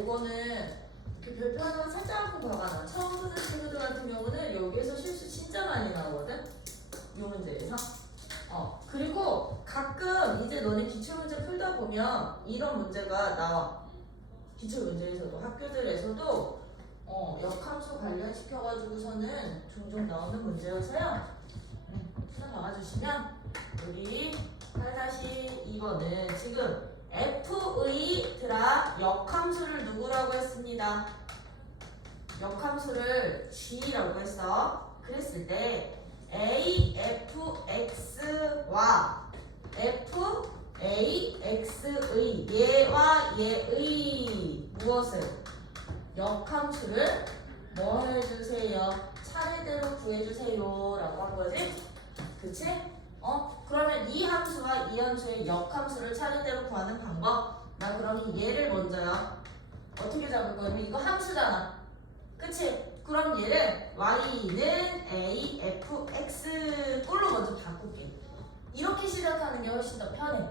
요거는 그 별표 하나만 살짝 봐봐. 나 처음 보는 친구들 같은 경우는 여기에서 실수 진짜 많이 나오거든. 요 문제에서. 그리고 가끔 이제 너네 기출문제 풀다 보면 이런 문제가 나와. 기출문제에서도 학교들에서도 역함수 관련시켜가지고서는 종종 나오는 문제여서요. 하나 봐주시면 우리 8-2번은 지금 F의 역함수를 누구라고 했습니다. 역함수를 G라고 했어. 그랬을 때 AFX와 FAX의 얘와 얘의 무엇을? 역함수를 뭐 해주세요? 차례대로 구해주세요 라고 한 거지? 그치? 그러면 이 함수와 이 함수의 역함수를 차례대로 구하는 방법? 나 그럼 얘를 먼저요. 어떻게 잡을 거냐면 이거 함수잖아. 그치? 그럼 얘를 y는 afx 꼴로 먼저 바꿀게. 이렇게 시작하는 게 훨씬 더 편해.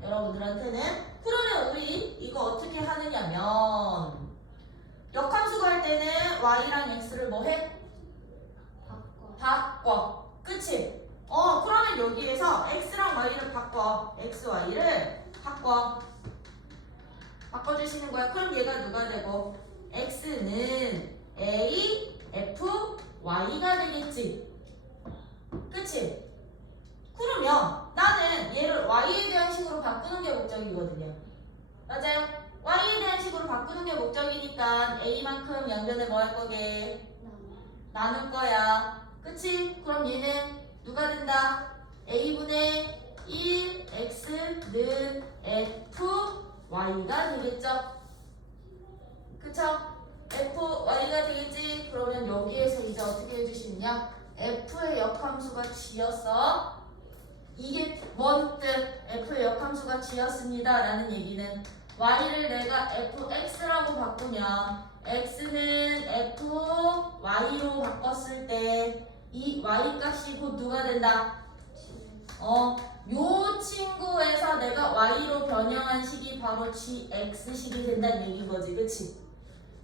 여러분들한테는. 그러면 우리 이거 어떻게 하느냐면 역함수 구할 때는 y랑 x를 뭐 해? 바꿔. 그치? 그러면 여기에서 x랑 y를 바꿔. x, y를 바꿔주시는 거야. 그럼 얘가 누가 되고? x는 a, f, y가 되겠지. 그치? 그러면 나는 얘를 y에 대한 식으로 바꾸는 게 목적이거든요. 맞아요? y에 대한 식으로 바꾸는 게 목적이니까 a만큼 양변에 뭐 할 거게? 나눌 거야. 그치? 그럼 얘는 누가 된다? a분의 1x는 f, y가 되겠죠? 그쵸? f, y가 되겠지? 그러면 여기에서 이제 어떻게 해주시느냐? f의 역함수가 g였어. 이게 뭔 뜻? f의 역함수가 g였습니다 라는 얘기는 y를 내가 fx라고 바꾸면 x는 fy로 바꿨을 때 이 y 값이 곧 누가 된다? 요 친구에서 내가 y로 변형한 식이 바로 gx식이 된다는 얘기인 거지. 그치?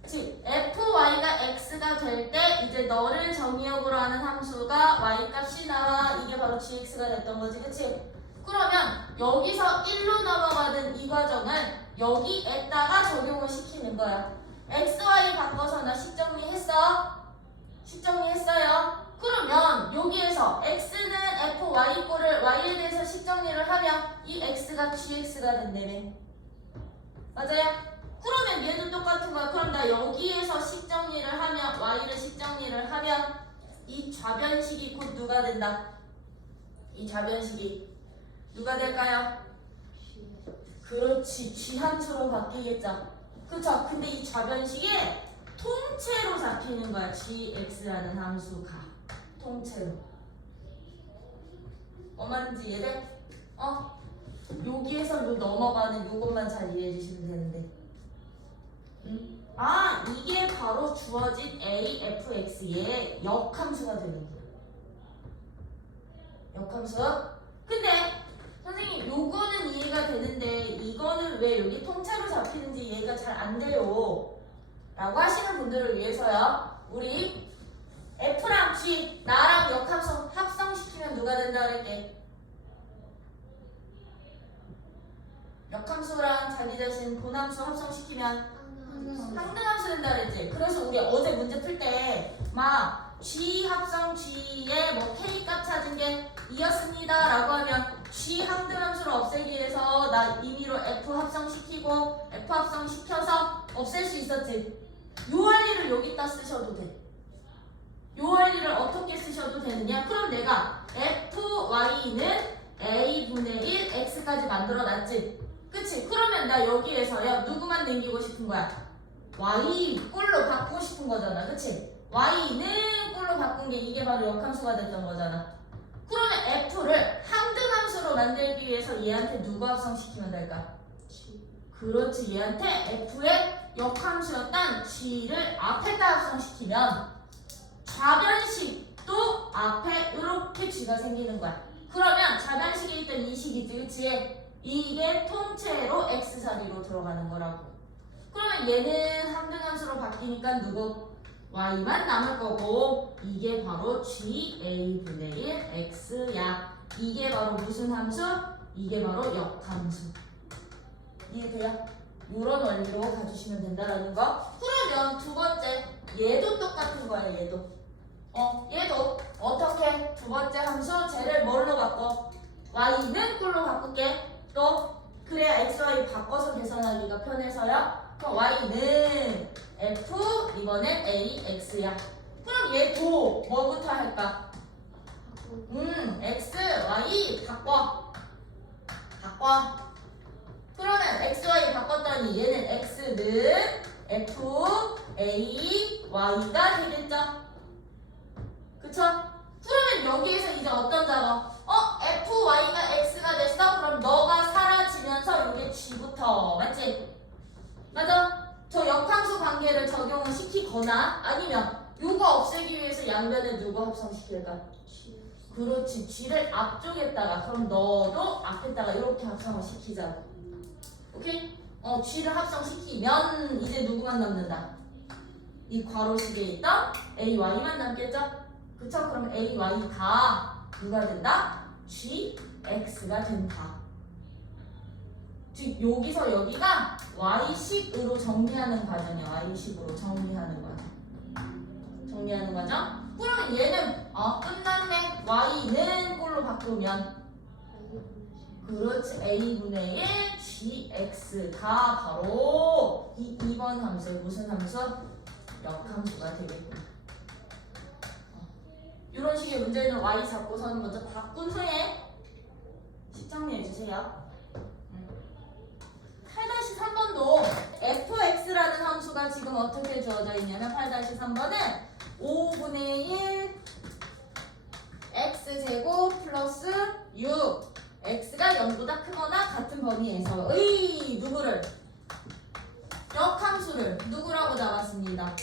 즉 fy가 x가 될 때 이제 너를 정의역으로 하는 함수가 y값이 나와. 이게 바로 gx가 됐던 거지. 그치? 그러면 여기서 1로 넘어가는 이 과정은 여기에다가 적용을 시키는 거야. x, y 바꿔서 나 식정리했어? 식정리했어요? 그러면 여기에서 x는 fy 꼴을 y에 대해서 식정리를 하면 이 x가 gx가 된다며. 맞아요? 그러면 얘도 똑같은 거야. 그럼 나 여기에서 식정리를 하면 y를 식정리를 하면 이 좌변식이 곧 누가 된다? 이 좌변식이 누가 될까요? 그렇지. g함수로 바뀌겠죠. 그쵸? 근데 이 좌변식이 통째로 잡히는 거야. gx라는 함수가 통째로. 말인지 이해돼? 여기에서 넘어가는 요것만 잘 이해해 주시면 되는데. 이게 바로 주어진 afx의 역함수가 되는 거야. 역함수. 근데 선생님 요거는 이해가 되는데 이거는 왜 여기 통째로 잡히는지 이해가 잘 안 돼요 라고 하시는 분들을 위해서요. 우리 f랑 g 나랑 역함수 합성시키면 누가 된다 그랬게? 역함수랑 자기 자신 본함수 합성시키면 항등함수 된다 그랬지. 그래서 우리 어제 문제 풀 때 막 g 합성 g의 뭐 k 값 찾은 게 2였습니다 라고 하면 g 항등함수를 없애기 위해서 나 임의로 f 합성시키고 f 합성시켜서 없앨 수 있었지. 요 원리를 여기다 쓰셔도 돼. 요 원리를 어떻게 쓰셔도 되느냐? 그럼 내가 fy는 a분의 1 x까지 만들어 놨지. 그치? 그러면 나 여기에서요 누구만 남기고 싶은 거야? y 꼴로 바꾸고 싶은 거잖아. 그치? y는 꼴로 바꾼 게 이게 바로 역함수가 됐던 거잖아. 그러면 f를 항등함수로 만들기 위해서 얘한테 누구 합성시키면 될까? 그렇지. 얘한테 f의 역함수였던 g를 앞에다 합성시키면 좌변식도 앞에 이렇게 g가 생기는 거야. 그러면 좌변식에 있던 이 식이지. 그치? 이게 통째로 x사리로 들어가는 거라고. 그러면 얘는 항등함수로 바뀌니까 누구? y만 남을 거고 이게 바로 GA분의 1 x야. 이게 바로 무슨 함수? 이게 바로 역함수. 이해돼요? 이런 원리로 가주시면 된다라는 거. 그러면 두 번째 얘도 똑같은 거야. 얘도 얘도 어떻게 두 번째 함수 쟤를 뭘로 바꿔? y는 꼴로 바꿀게. 또 그래야 x, y 바꿔서 계산하기가 편해서요. 그럼 y는 f 이번엔 a x야. 그럼 얘도 뭐부터 할까? x, y 바꿔. 그러면 x, y 바꿨더니 얘는 x는 f, a, y가 되겠죠? 그쵸? 그러면 여기에서 이제 어떤 작업? f, y가 x가 됐어? 그럼 너가 사라지면서 이게 g부터 맞지? 맞아? 저 역함수 관계를 적용을 시키거나 아니면 요거 없애기 위해서 양변에 누구 합성시킬까? 그렇지. g를 앞쪽에다가 그럼 너도 앞에다가 이렇게 합성을 시키자. 오케이? g를 합성시키면 이제 누구만 남는다? 이 괄호식에 있던 a, y만 남겠죠? 그쵸? 그럼 a, y가 누가 된다? g, x가 된다. 즉 여기서 여기가 y식으로 정리하는 과정이야. y식으로 정리하는 과정. 그러면 얘는 끝났네. y는 꼴로 바꾸면 그렇지. a분의 1 gx가 바로 이 2번 함수의 무슨 함수? 역함수가 되겠구나. 이런 식의 문제는 y 잡고서는 먼저 바꾼 후에 식정리해주세요. 8-3번도 fx라는 함수가 지금 어떻게 주어져 있냐면 8-3번은 5분의 1 x제곱 플러스 6 x가 0보다 크거나 같은 범위에서의 누구를? 역함수를 누구라고 잡았습니다.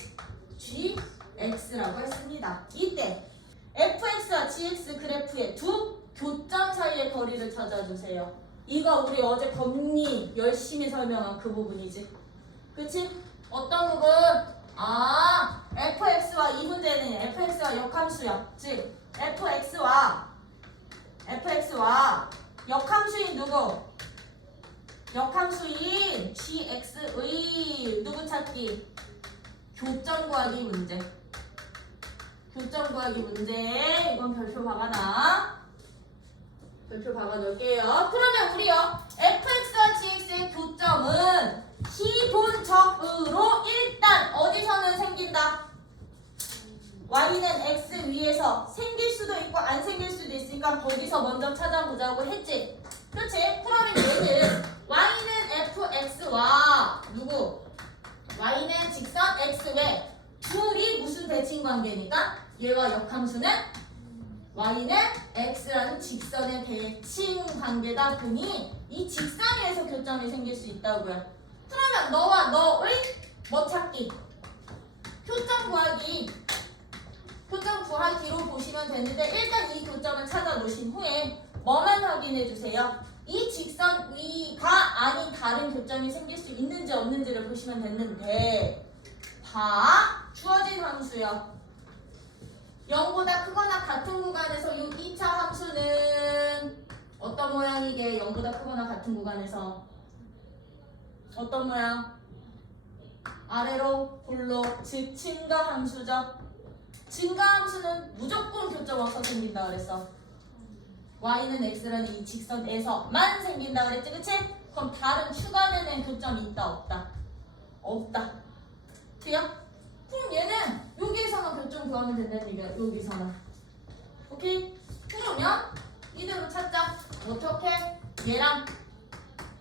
gx라고 했습니다. 이때 fx와 gx 그래프의 두 교점 사이의 거리를 찾아주세요. 이거 우리 어제 법리 열심히 설명한 그 부분이지. 그치? 어떤 부분? fx와 이 문제는 fx와 역함수야. 즉 fx와 역함수인 누구? 역함수인 gx의 누구 찾기? 교점 구하기 문제. 이건 별표 박아놔. 별표 박아놓을게요. 그러면 우리요 fx와 gx의 교점은 기본적으로 일단 어디서는 생긴다? y는 x 위에서 생길 수도 있고 안 생길 수도 있으니까 거기서 먼저 찾아보자고 했지. 그렇지? 그러면 얘는 y는 fx와 누구? y는 직선 x 외 둘이 무슨 대칭 관계니까 얘와 역함수는 y는 x라는 직선의 대칭 관계다 보니 이 직선 위에서 교점이 생길 수 있다고요. 그러면 너와 너의 뭐 찾기? 교점 구하기로 보시면 되는데 일단 이 교점을 찾아 놓으신 후에 뭐만 확인해 주세요. 이 직선 위가 아닌 다른 교점이 생길 수 있는지 없는지를 보시면 됐는데 주어진 함수요. 0보다 크거나 같은 구간에서 이 2차 함수는 어떤 모양이게? 0보다 크거나 같은 구간에서 어떤 모양? 아래로 볼로 즉 증가 함수죠. 증가 함수는 무조건 교점 없어 생긴다 그랬어. y는 x라는 이 직선에서만 생긴다 그랬지, 그치? 그럼 다른 추가되는 교점이 있다 없다? 없다. 돼요? 그럼 얘는 여기에서만 교점 구하면 된다는 얘기야. 여기서만. 오케이? 그러면 이대로 찾자. 어떻게? 얘랑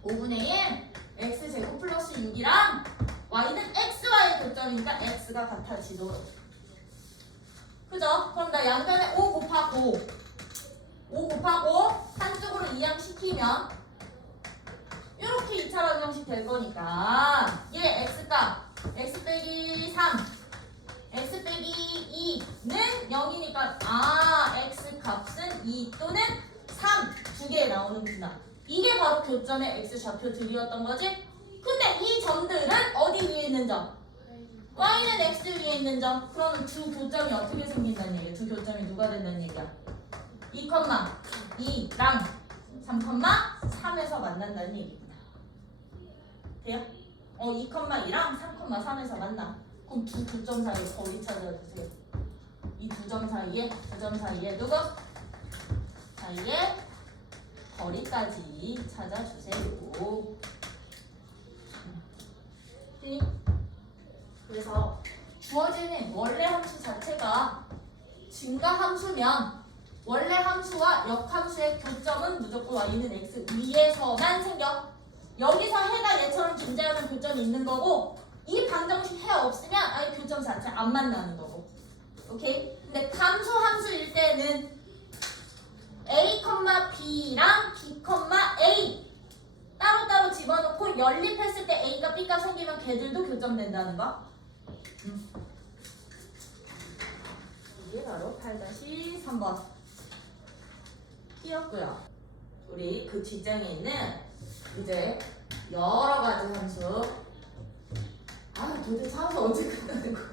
5분의 1 x제곱 플러스 6이랑 y는 x와의 교점이니까 x가 같아지도록. 그죠? 그럼 나 양변에 5 곱하고 한쪽으로 이항시키면 이렇게 2차 방정식 될 거니까 얘 x값 x 빼기 3 x 빼기 2는 0이니까 x 값은 2 또는 3 두 개 나오는구나. 이게 바로 교점의 x 좌표들이었던 거지? 근데 이 점들은 어디 있는 점? y는 x 위에 있는 점. 그럼 두 교점이 어떻게 생긴다는 얘기야? 두 교점이 누가 된다는 얘기야? 2,2랑 3,3에서 만난다는 얘기입니다. 돼요? 2,2랑 3,3에서 만나. 그럼 두 교점 사이에 거리 찾아주세요. 이 두 점 사이에 누구? 사이에 거리까지 찾아주세요. 그래서 주어지는 원래 함수 자체가 증가함수면 원래 함수와 역함수의 교점은 무조건 y는 x 위에서만 생겨. 여기서 해가 얘처럼 존재하는 교점이 있는 거고 이 방정식 해 없으면 아예 교점 자체 안 만나는 거고. 오케이? 근데 감소 함수일 때는 a, b랑 b, a 따로따로 집어넣고 연립했을 때 a가 b가 생기면 걔들도 교점된다는 거. 이게 바로 8-3번 띄었고요. 우리 그 뒷장에 있는 이제 여러 가지 함수. 도대체 함수 언제 끝나는 거야?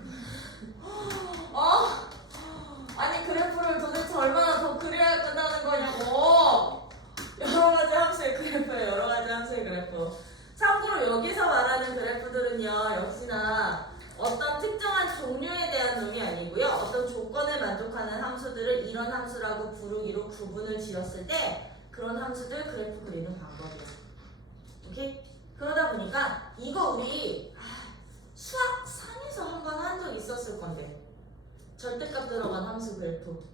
아니 그래프를 도대체 얼마나 더 그려야 끝나는 거냐고. 여러 가지 함수의 그래프예요. 여러 가지 함수의 그래프. 참고로 여기서 말하는 그래프들은요, 역시나 어떤 특정한 종류에 대한 놈이 아니고요. 어떤 조건을 만족하는 함수들을 이런 함수라고 부르기로 구분을 지었을 때 그런 함수들 그래프 그리는 방법이에요. 오케이? 그러다 보니까 이거 우리 수학 3에서 한 번 한 적 있었을 건데 절대값 들어간 함수 그래프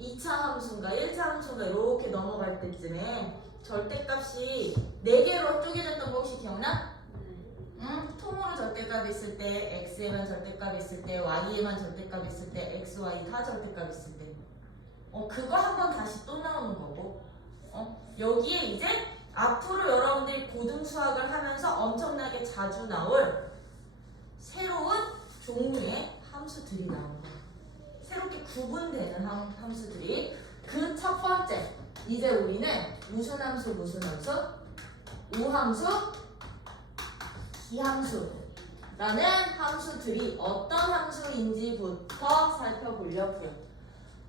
2차 함수인가 1차 함수인가 이렇게 넘어갈 때쯤에 절대값이 4개로 쪼개졌던 거 혹시 기억나? 통으로 절대값 있을 때, x에만 절대값 있을 때, y에만 절대값 있을 때, x, y 다 절대값 있을 때 그거 한번 다시 또 나오는 거고 여기에 이제 앞으로 여러분들이 고등수학을 하면서 엄청나게 자주 나올 새로운 종류의 함수들이 나오는 거예요. 새롭게 구분되는 함수들이 그 첫 번째 이제 우리는 무슨 함수? 우함수, 기함수라는 함수들이 어떤 함수인지부터 살펴보려고요.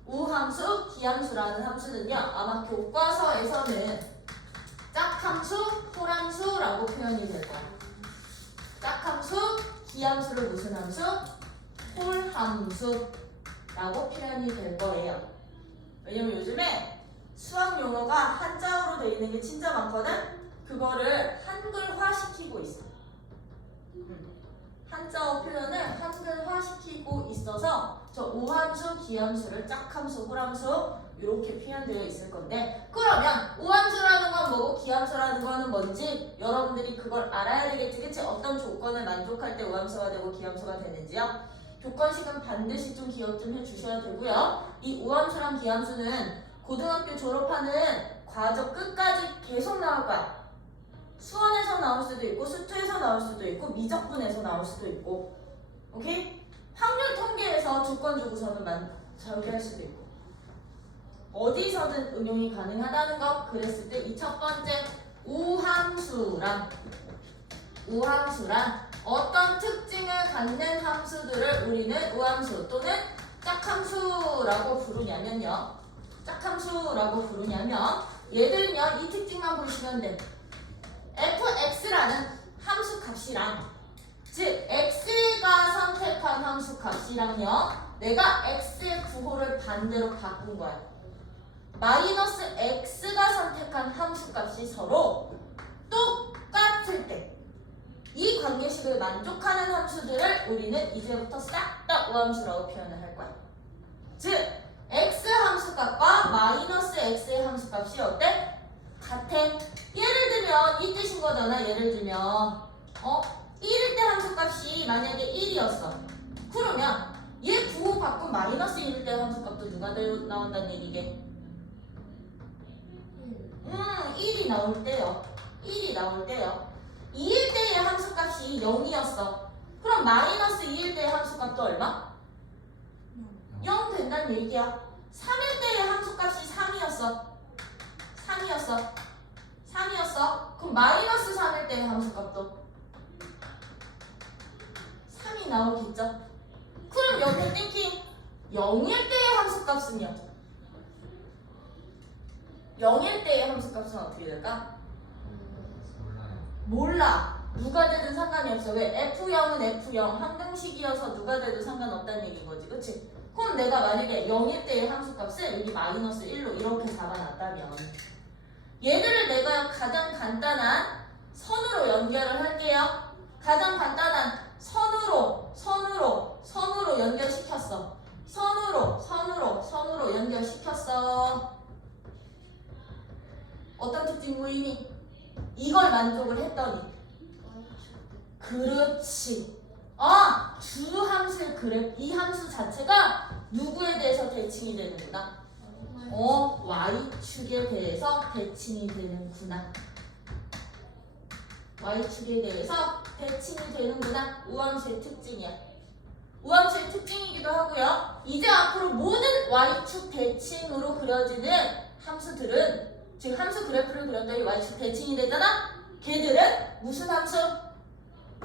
우함수, 기함수라는 함수는요, 아마 교과서에서는 짝함수, 홀함수라고 표현이 될 거예요. 짝함수, 기함수를 무슨 함수? 홀함수라고 표현이 될 거예요. 왜냐면 요즘에 수학 용어가 한자어로 되어 있는 게 진짜 많거든? 그거를 한글화 시키고 있어. 한자어 표현을 한글화시키고 있어서 저 우함수, 기함수를 짝함수, 홀함수 이렇게 표현되어 있을 건데 그러면 우함수라는 건 뭐고 기함수라는 거는 뭔지 여러분들이 그걸 알아야 되겠지, 그치? 어떤 조건을 만족할 때 우함수가 되고 기함수가 되는지요? 조건식은 반드시 좀 기억 좀 해주셔야 되고요. 이 우함수랑 기함수는 고등학교 졸업하는 과정 끝까지 계속 나올 거야. 수원에서 나올 수도 있고 수투에서 나올 수도 있고 미적분에서 나올 수도 있고 오케이? 확률 통계에서 조건 주고서는 전개할 수도 있고 어디서든 응용이 가능하다는 거 그랬을 때 이 첫 번째 우함수란 어떤 특징을 갖는 함수들을 우리는 우함수 또는 짝함수라고 부르냐면요. 얘들은요 이 특징만 보시면 돼. fx라는 함수 값이랑 즉 x가 선택한 함수 값이랑요 내가 x의 구호를 반대로 바꾼 거야. 마이너스 x가 선택한 함수 값이 서로 똑같을 때 이 관계식을 만족하는 함수들을 우리는 이제부터 싹 다 우함수라고 표현을 할 거야. 즉 x 함수값과 마이너스 x의 함수값이 어때? 같아. 예를 들면 이 뜻인 거잖아. 예를 들면 1일 때 함수값이 만약에 1이었어. 그러면 얘 구호 바꾼 마이너스 1일 때 함수값도 누가 나온다는 얘기게? 1이 나올 때요. 2일 때의 함수값이 0이었어. 그럼 마이너스 2일 때의 함수값도 얼마? 0 된다는 얘기야. 3일 때의 함수값이 3이었어. 그럼 마이너스 3일 때의 함수값도 띵킹이 나오겠죠? 그럼 여기 띵킹 0일 때의 함수값은요? 0일 때의 함수값은 어떻게 될까? 몰라. 누가 되든 상관이 없어. 왜? F0은 F0 항등식이어서 누가 돼도 상관없다는 얘기인 거지. 그치? 그럼 내가 만약에 0일 때의 함수값을 여기 마이너스 1로 이렇게 잡아놨다면 얘들을 내가 가장 간단한 선으로 연결을 할게요. 가장 간단한 선으로 연결시켰어. 선으로 연결시켰어. 어떤 특징 보이니? 이걸 만족을 했더니 그렇지. 주함수의 그래프 이 함수 자체가 누구에 대해서 대칭이 되는구나. y축에 대해서 대칭이 되는구나. y축에 대해서 대칭이 되는구나. 우함수의 특징이야. 우함수의 특징이기도 하고요. 이제 앞으로 모든 y축 대칭으로 그려지는 함수들은 즉 함수 그래프를 그렸더니 y축 대칭이 되잖아? 걔들은 무슨 함수?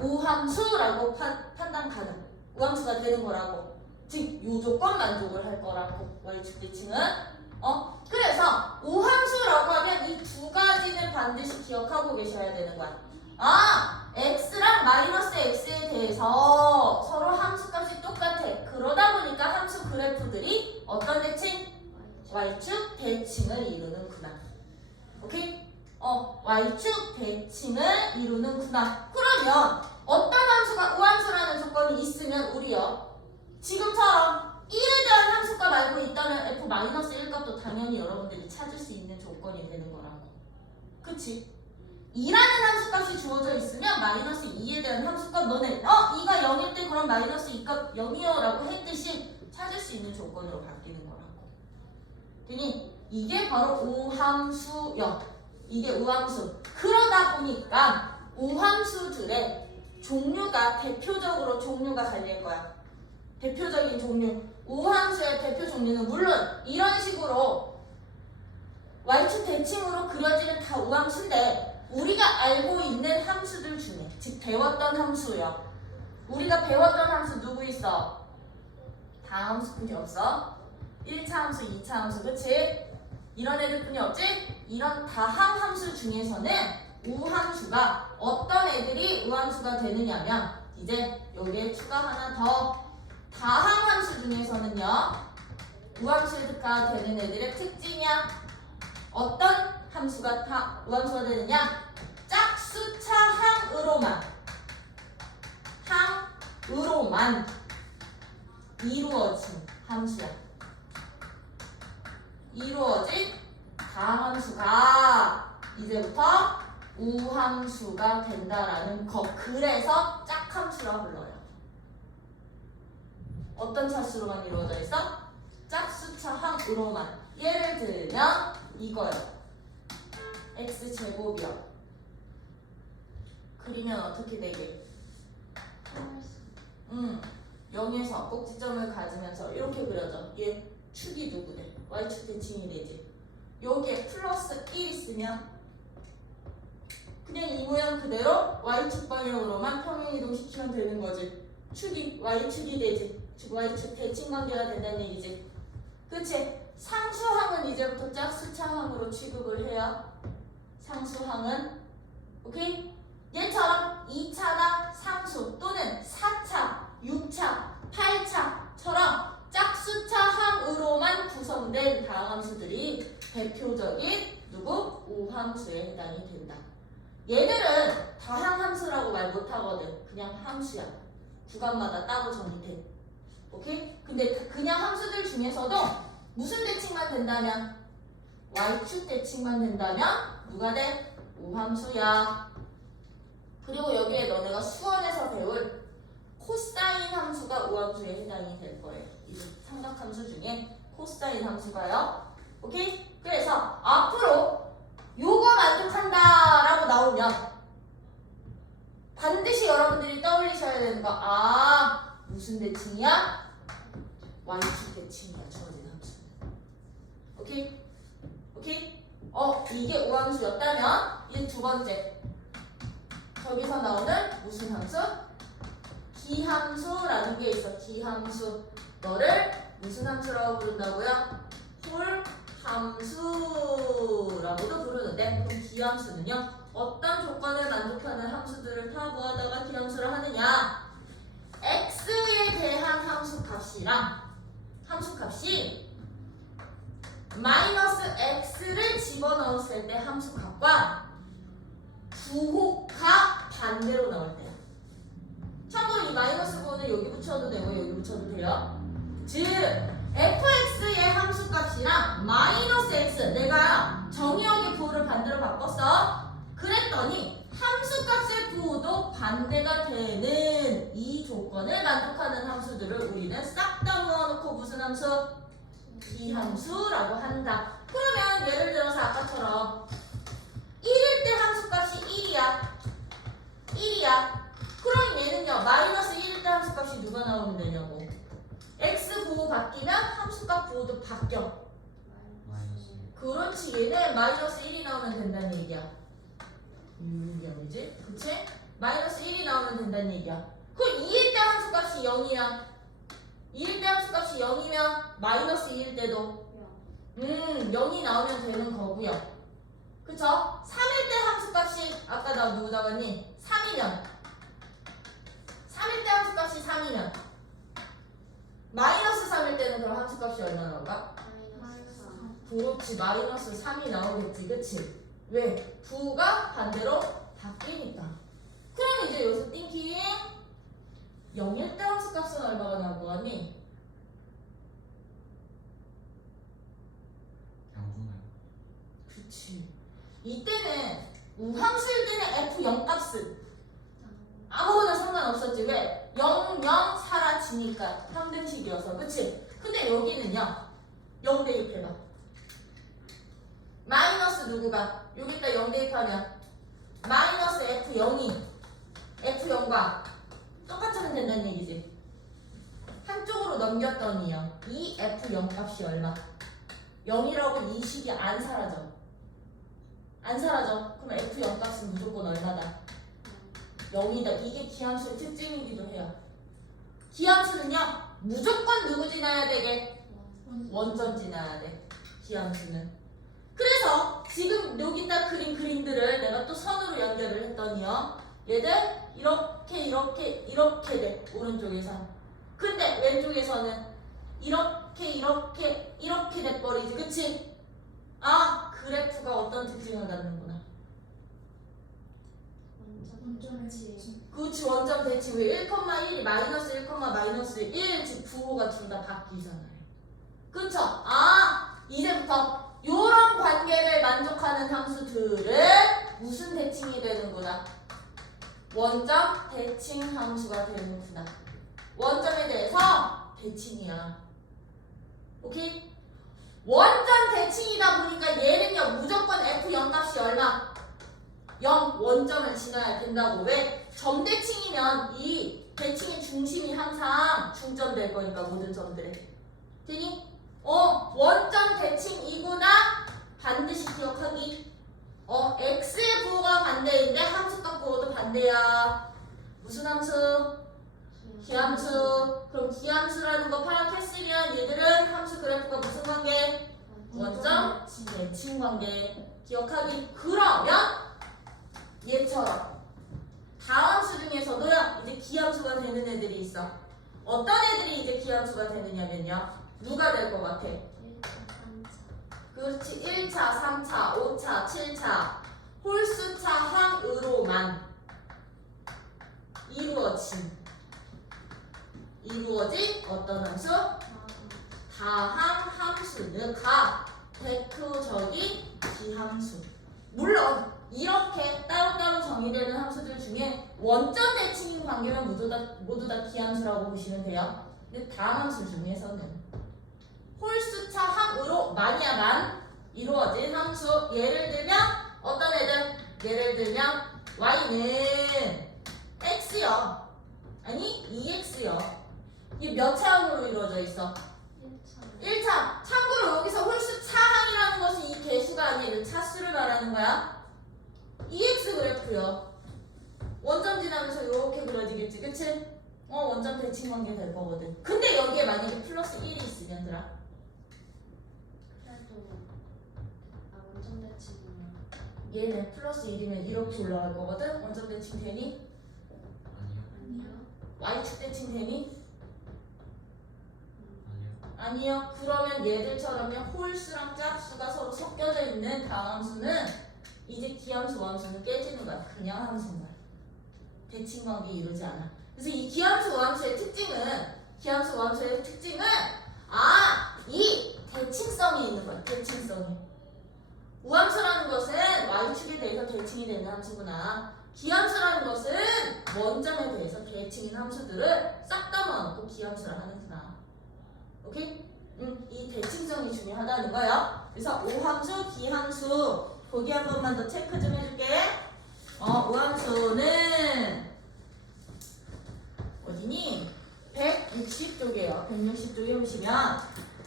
우함수라고 판단 가능. 우함수가 되는 거라고. 즉 요 조건 만족을 할 거라고. y축 대칭은. 그래서 우함수라고 하면 이 두 가지는 반드시 기억하고 계셔야 되는 거야. x랑 마이너스 x에 대해서 서로 함수값이 똑같아. 그러다 보니까 함수 그래프들이 어떤 대칭? y축 대칭을 이루는구나. 오케이? y축 대칭을 이루는구나. 그러면 어떤 함수가 우함수라는 조건이 있으면 우리요 지금처럼 1에 대한 함수값 알고 있다면 f-1 값도 당연히 여러분들이 찾을 수 있는 조건이 되는 거라고. 그치? 2라는 함수값이 주어져 있으면 마이너스 2에 대한 함수값 너네 2가 0일 때 그럼 마이너스 2값 0이요 라고 했듯이 찾을 수 있는 조건으로 바뀌는 거라고. 그니 이게 바로 우함수요. 이게 우함수. 그러다 보니까 우함수들의 종류가 대표적으로 종류가 갈릴 거야. 대표적인 종류. 우함수의 대표 종류는 물론 이런 식으로 y축 대칭으로 그려지는 다 우함수인데 우리가 알고 있는 함수들 중에 즉 배웠던 함수요. 우리가 배웠던 함수 누구 있어? 다함수뿐이 없어. 1차 함수, 2차 함수, 그치? 이런 애들뿐이 없지? 이런 다항 함수 중에서는 우함수가 어떤 애들이 우함수가 되느냐면 이제 여기에 추가 하나 더 다항 함수 중에서는요 우함수가 되는 애들의 특징이야. 어떤 함수가 다 우함수가 되느냐? 짝수차 항으로만 이루어진 함수야. 이루어진 다함수가 이제부터 우함수가 된다라는 거. 그래서 짝함수라 불러요. 어떤 차수로만 이루어져 있어? 짝수차 항으로만. 예를 들면 이거요. x제곱이요. 그리면 어떻게 되게? 0에서 꼭지점을 가지면서 이렇게 그려져. 얘 축이 누구 돼? y축 대칭이 되지. 여기에 플러스 1 있으면 그냥 이 모양 그대로 y축 방향으로만 평행이동 시키면 되는 거지. 축이 y축이 되지. 즉 y축 대칭 관계가 된다는 얘기지. 그치? 상수항은 이제부터 짝수차항으로 취급을 해요. 상수항은 오케이? 얘처럼 2차나 상수 또는 4차, 6차, 8차처럼 짝수차항으로만 구성된 다항함수들이 대표적인 누구? 우함수에 해당이 된다. 얘들은 다항함수라고 말 못하거든. 그냥 함수야. 구간마다 따로 정의돼. 오케이? 근데 그냥 함수들 중에서도 무슨 대칭만 된다면? y축 대칭만 된다면 누가 돼? 우함수야. 그리고 여기에 너네가 수원에서 배울 코사인 함수가 우함수에 해당이 될 거예요. 이제 삼각함수 중에 코사인 함수가요. 오케이? 그래서 앞으로 요거 만족한다라고 나오면 반드시 여러분들이 떠올리셔야 되는 거. 무슨 대칭이야? y축 대칭이야. 주어진 함수. 오케이? 오케이? 이게 우함수였다면 이제 두 번째. 저기서 나오는 무슨 함수? 기함수라는 게 있어. 기함수. 너를 무슨 함수라고 부른다고요? 홀함수라고도 부르는데, 그럼 기함수는요? 어떤 조건을 만족하는 함수들을 다 모아다가 기함수를 하느냐? x에 대한 함수값이랑 함수값이 마이너스 x를 집어넣었을 때 함수값과 부호가 반대로 나올 때야. 참고로 이 마이너스 부호는 여기 붙여도 되고 여기 붙여도 돼요. 즉 fx의 함수값이랑 마이너스 x, 내가 정의역의 부호를 반대로 바꿨어. 그랬더니 함수값의 부호도 반대가 되는 이 조건을 만족하는 함수들을 우리는 싹 다 모아놓고 무슨 함수? 기함수라고 한다. 그러면 예를 들어서 아까처럼 1일 때 함수값이 1이야. 그럼 얘는요, 마이너스 1일 때 함수값이 누가 나오면 되냐고. x 부호 바뀌면 함수값 부호도 바뀌어. 그렇지, 얘는 마이너스 1이 나오면 된다는 얘기야. 이게 아니지? 그치? 마이너스 1이 나오면 된다는 얘기야. 그럼 2일 때 함수값이 0이야. 2일 때 함수값이 0이면 마이너스 2일 때도 0이 나오면 되는 거고요. 그쵸? 3일 때 함수값이 아까 나 누구 나왔니? 3이면 3일 때 함수값이 3이면 마이너스 3일 때는 그럼 함수값이 얼마 나올까? 그렇지, 마이너스 3이 나오겠지. 그치? 왜? 부가 반대로 바뀌니까. 그럼 이제 여기서 띵킹 0일 때 함수값은 얼마가 나올 거 같니? 그렇지. 이때는 우함수일 때는 f0 값은 아무거나 상관없었지. 왜? 0, 0 사라지니까 평등식이어서. 그치? 근데 여기는요, 0 대입해봐. 마이너스 누구가? 여기다 0 대입하면 마이너스 f0이 f0과 똑같으면 된다는 얘기지. 한쪽으로 넘겼더니요, 이 f0 값이 얼마? 0이라고 이 식이 안 사라져. 안 사라져. 그럼 f0 값은 무조건 얼마다? 0이다. 이게 기함수의 특징이기도 해요. 기함수는요, 무조건 누구 지나야 되게? 원점 지나야 돼. 기함수는. 그래서 지금 여기다 그린 그림들을 내가 또 선으로 연결을 했더니요, 얘들 이렇게 돼. 오른쪽에서. 근데 왼쪽에서는 이렇게 돼버리지. 그치? 아, 그래프가 어떤 특징을 갖는구나. 원점 대칭. 그치, 원점 대칭. 왜 1,1이 마이너스 1, 마이너스 1, 즉 부호가 둘 다 바뀌잖아요. 그쵸? 아, 이제부터 요런 관계를 만족하는 함수들은 무슨 대칭이 되는구나? 원점 대칭 함수가 되는구나. 원점에 대해서 대칭이야. 오케이? 원점 대칭이다 보니까 얘는요, 무조건 f0 값이 얼마? 0 원점을 지나야 된다고. 왜? 점 대칭이면 이 대칭의 중심이 항상 중점 될 거니까, 모든 점들에. 되니? 원점 대칭이구나. 반드시 기억하기. x의 부호가 반대인데 함수값 부호도 반대야. 무슨 함수? 기함수. 그럼 기함수라는 거 파악했으면 얘들은 함수 그래프가 무슨 관계? 원점 대칭 관계. 기억하기. 그러면 얘처럼 다음 수 중에서도요, 이제 기함수가 되는 애들이 있어. 어떤 애들이 이제 기함수가 되느냐면요, 누가 될 것 같아? 1차, 2차, 3차. 그렇지. 1차, 3차, 5차, 7차 홀수차 항으로만 이루어진 어떤 함수? 다항 함수는 대표적인 기함수. 물론 이렇게 따로따로 정의되는 함수들 중에 원점 대칭인 관계면 모두 다 기함수라고 보시면 돼요. 근데 다음 함수 중에서는 홀수차 항으로만이야만 이루어진 함수. 예를 들면 어떤 애들? 예를 들면 y는 x요. 아니 2x요. 이게 몇 차항으로 이루어져 있어? 1차. 참고로 여기서 홀수차항이라는 것은 이 개수가 아니라 차수를 말하는 거야. 2x 그래프요. 원점 지나면서 이렇게 그려지겠지. 그치? 원점 대칭 관계 될 거거든. 근데 여기에 만약에 플러스 1이 있으면 들아. 그래도 원점 대칭이면 얘는 플러스 1이면 이렇게 올라갈 거거든. 원점 대칭 되니? 아니요. 아니요. y축 대칭 되니? 아니요. 아니요. 그러면 얘들처럼요 홀수랑 짝수가 서로 섞여져 있는 다함수는 이제 기함수 원함수는 깨지는 거야. 그냥 함수인 거야. 대칭 관계 이루지 않아. 그래서 이 기함수 원함수의 특징은 이 대칭성이 있는 거야. 대칭성이. 우함수라는 것은 y축에 대해서 대칭이 되는 함수구나. 기함수라는 것은 원점에 대해서 대칭인 함수들을 싹 다 모아놓고 기함수라 하는구나. 오케이? 이 대칭성이 중요하다는 거예요. 그래서 오함수, 기함수 보기 한 번만 더 체크 좀 해줄게. 오함수는 어디니? 160쪽이에요. 160쪽에 보시면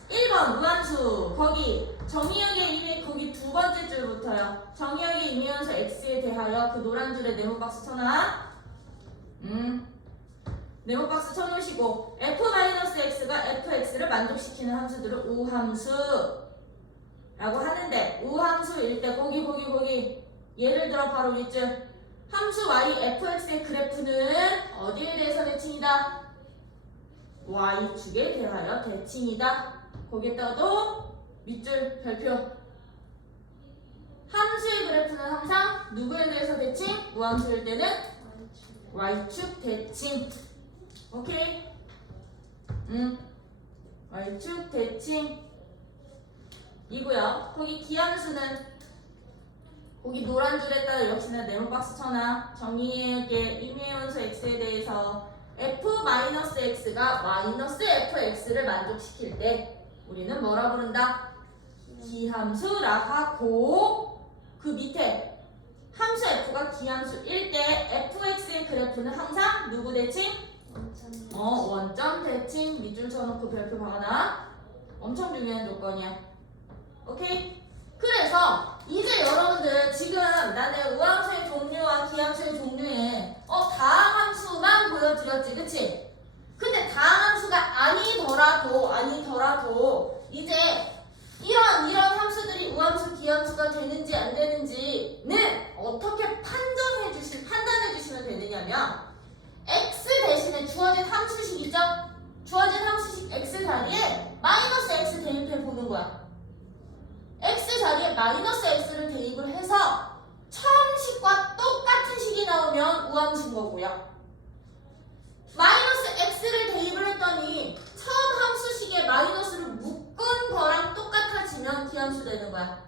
1번 우함수 거기 정의역의 임의 거기 두 번째 줄부터요. 정의역의 임의원수 x에 대하여 그 노란 줄에 네모박스 쳐놔. 네모박스 쳐놓으시고 f-x가 fx를 만족시키는 함수들을 우함수라고 하는데 우함수일 때 거기 예를 들어 바로 윗줄 함수 y fx의 그래프는 어디에 대해서 대칭이다? y축에 대하여 대칭이다. 거기에다가도 밑줄 별표 함수의 그래프는 항상 누구에 대해서 대칭? 우함수일 때는 y축 대칭. 오케이? y축 대칭 이고요. 거기 기함수는 거기 노란 줄에 따라 역시나 네모박스 쳐놔. 정의의 임의원수 x에 대해서 f-x가 -fx를 만족시킬 때 우리는 뭐라 부른다? 기함수라 하고 그 밑에 함수 f가 기함수일 때 fx의 그래프는 항상 누구 대칭? 원점 대칭. 밑줄 쳐놓고 별표 박아놔. 엄청 중요한 조건이야. 오케이? 그래서 이제 여러분들 지금 나는 우함수의 종류와 기함수의 종류에 다함수만 보여드렸지, 그치? 근데 다함수가 아니더라도 이제 이런 함수들이 우함수, 기함수가 되는지 안 되는지는 어떻게 판단해 주시면 되느냐면 x 대신에 주어진 함수식이죠? 주어진 함수식 x 자리에 마이너스 x 대입해 보는 거야. x 자리에 마이너스 x를 대입을 해서 처음 식과 똑같은 식이 나오면 우함수인 거고요. 마이너스 x를 대입을 했더니 처음 함수식에 마이너스를 묶은 거랑 똑같아지면 기함수 되는 거야.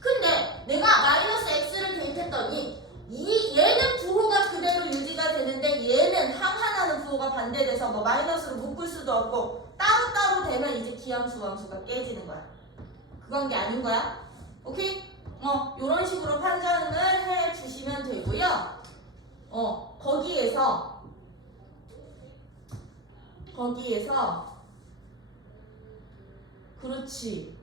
근데 내가 마이너스 x를 대입했더니 얘는 부호가 그대로 유지가 되는데 얘는 항하나는 부호가 반대돼서 뭐 마이너스로 묶을 수도 없고 따로따로 되면 이제 기함수, 우함수가 깨지는 거야. 그건 게 아닌 거야. 오케이? 요런 식으로 판단을 해 주시면 되고요. 거기에서 그렇지.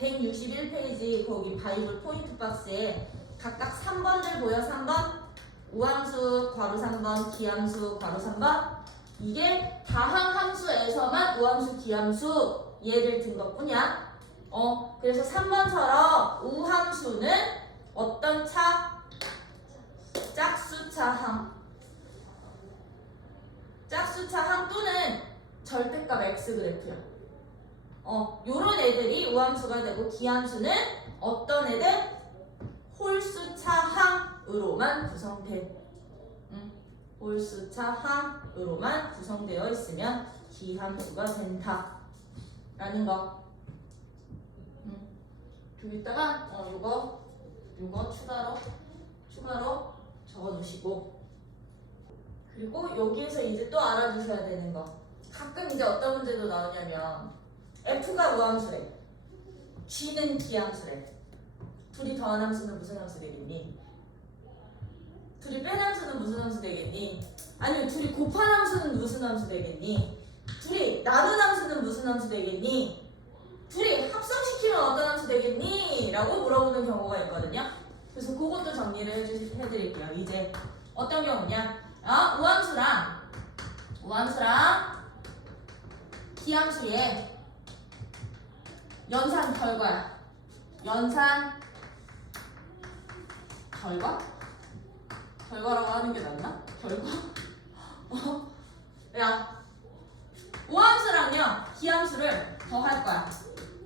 161페이지 거기 바이블 포인트 박스에 각각 3번들 보여. 3번 우함수 괄호 3번 기함수 괄호 3번 이게 다항 함수에서만 우함수 기함수 예를 든 것뿐이야. 그래서 3번처럼 우함수는 어떤 차? 짝수차항. 짝수차항 또는 절대값 x 그래프야. 요런 애들이 우함수가 되고 기함수는 어떤 애들? 홀수차항으로만 구성돼. 홀수차항으로만 구성되어 있으면 기함수가 된다. 라는 거. 여기다가 요거 추가로 적어 두시고 그리고 여기에서 이제 또 알아두셔야 되는 거. 가끔 이제 어떤 문제도 나오냐면 F가 우함수래. G는 기함수래. 둘이 더한 함수는 무슨 함수 되겠니? 둘이 뺀 함수는 무슨 함수 되겠니? 아니면 둘이 곱한 함수는 무슨 함수 되겠니? 둘이 나눈 함수는 무슨 함수 되겠니? 둘이 합성시키면 어떤 함수 되겠니? 라고 물어보는 경우가 있거든요. 그래서 그것도 정리를 해드릴게요. 이제 어떤 경우냐? 우함수랑 기함수의 연산 결과야. 연산 결과? 결과라고 하는 게 낫나? 결과? 야, 우함수랑요 기함수를 더할 거야.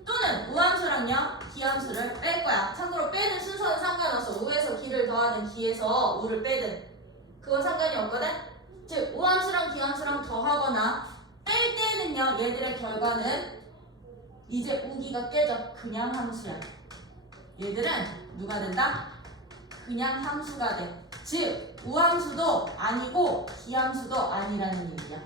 또는 우함수랑요 기함수를 뺄 거야. 참고로 빼는 순서는 상관없어. 우에서 기를 더하든 기에서 우를 빼든 그건 상관이 없거든. 즉 우함수랑 기함수랑 더하거나 뺄 때는요 얘들의 결과는 이제 우기가 깨져 그냥 함수야. 얘들은 누가 된다? 그냥 함수가 돼. 즉 우함수도 아니고 기함수도 아니라는 얘기야.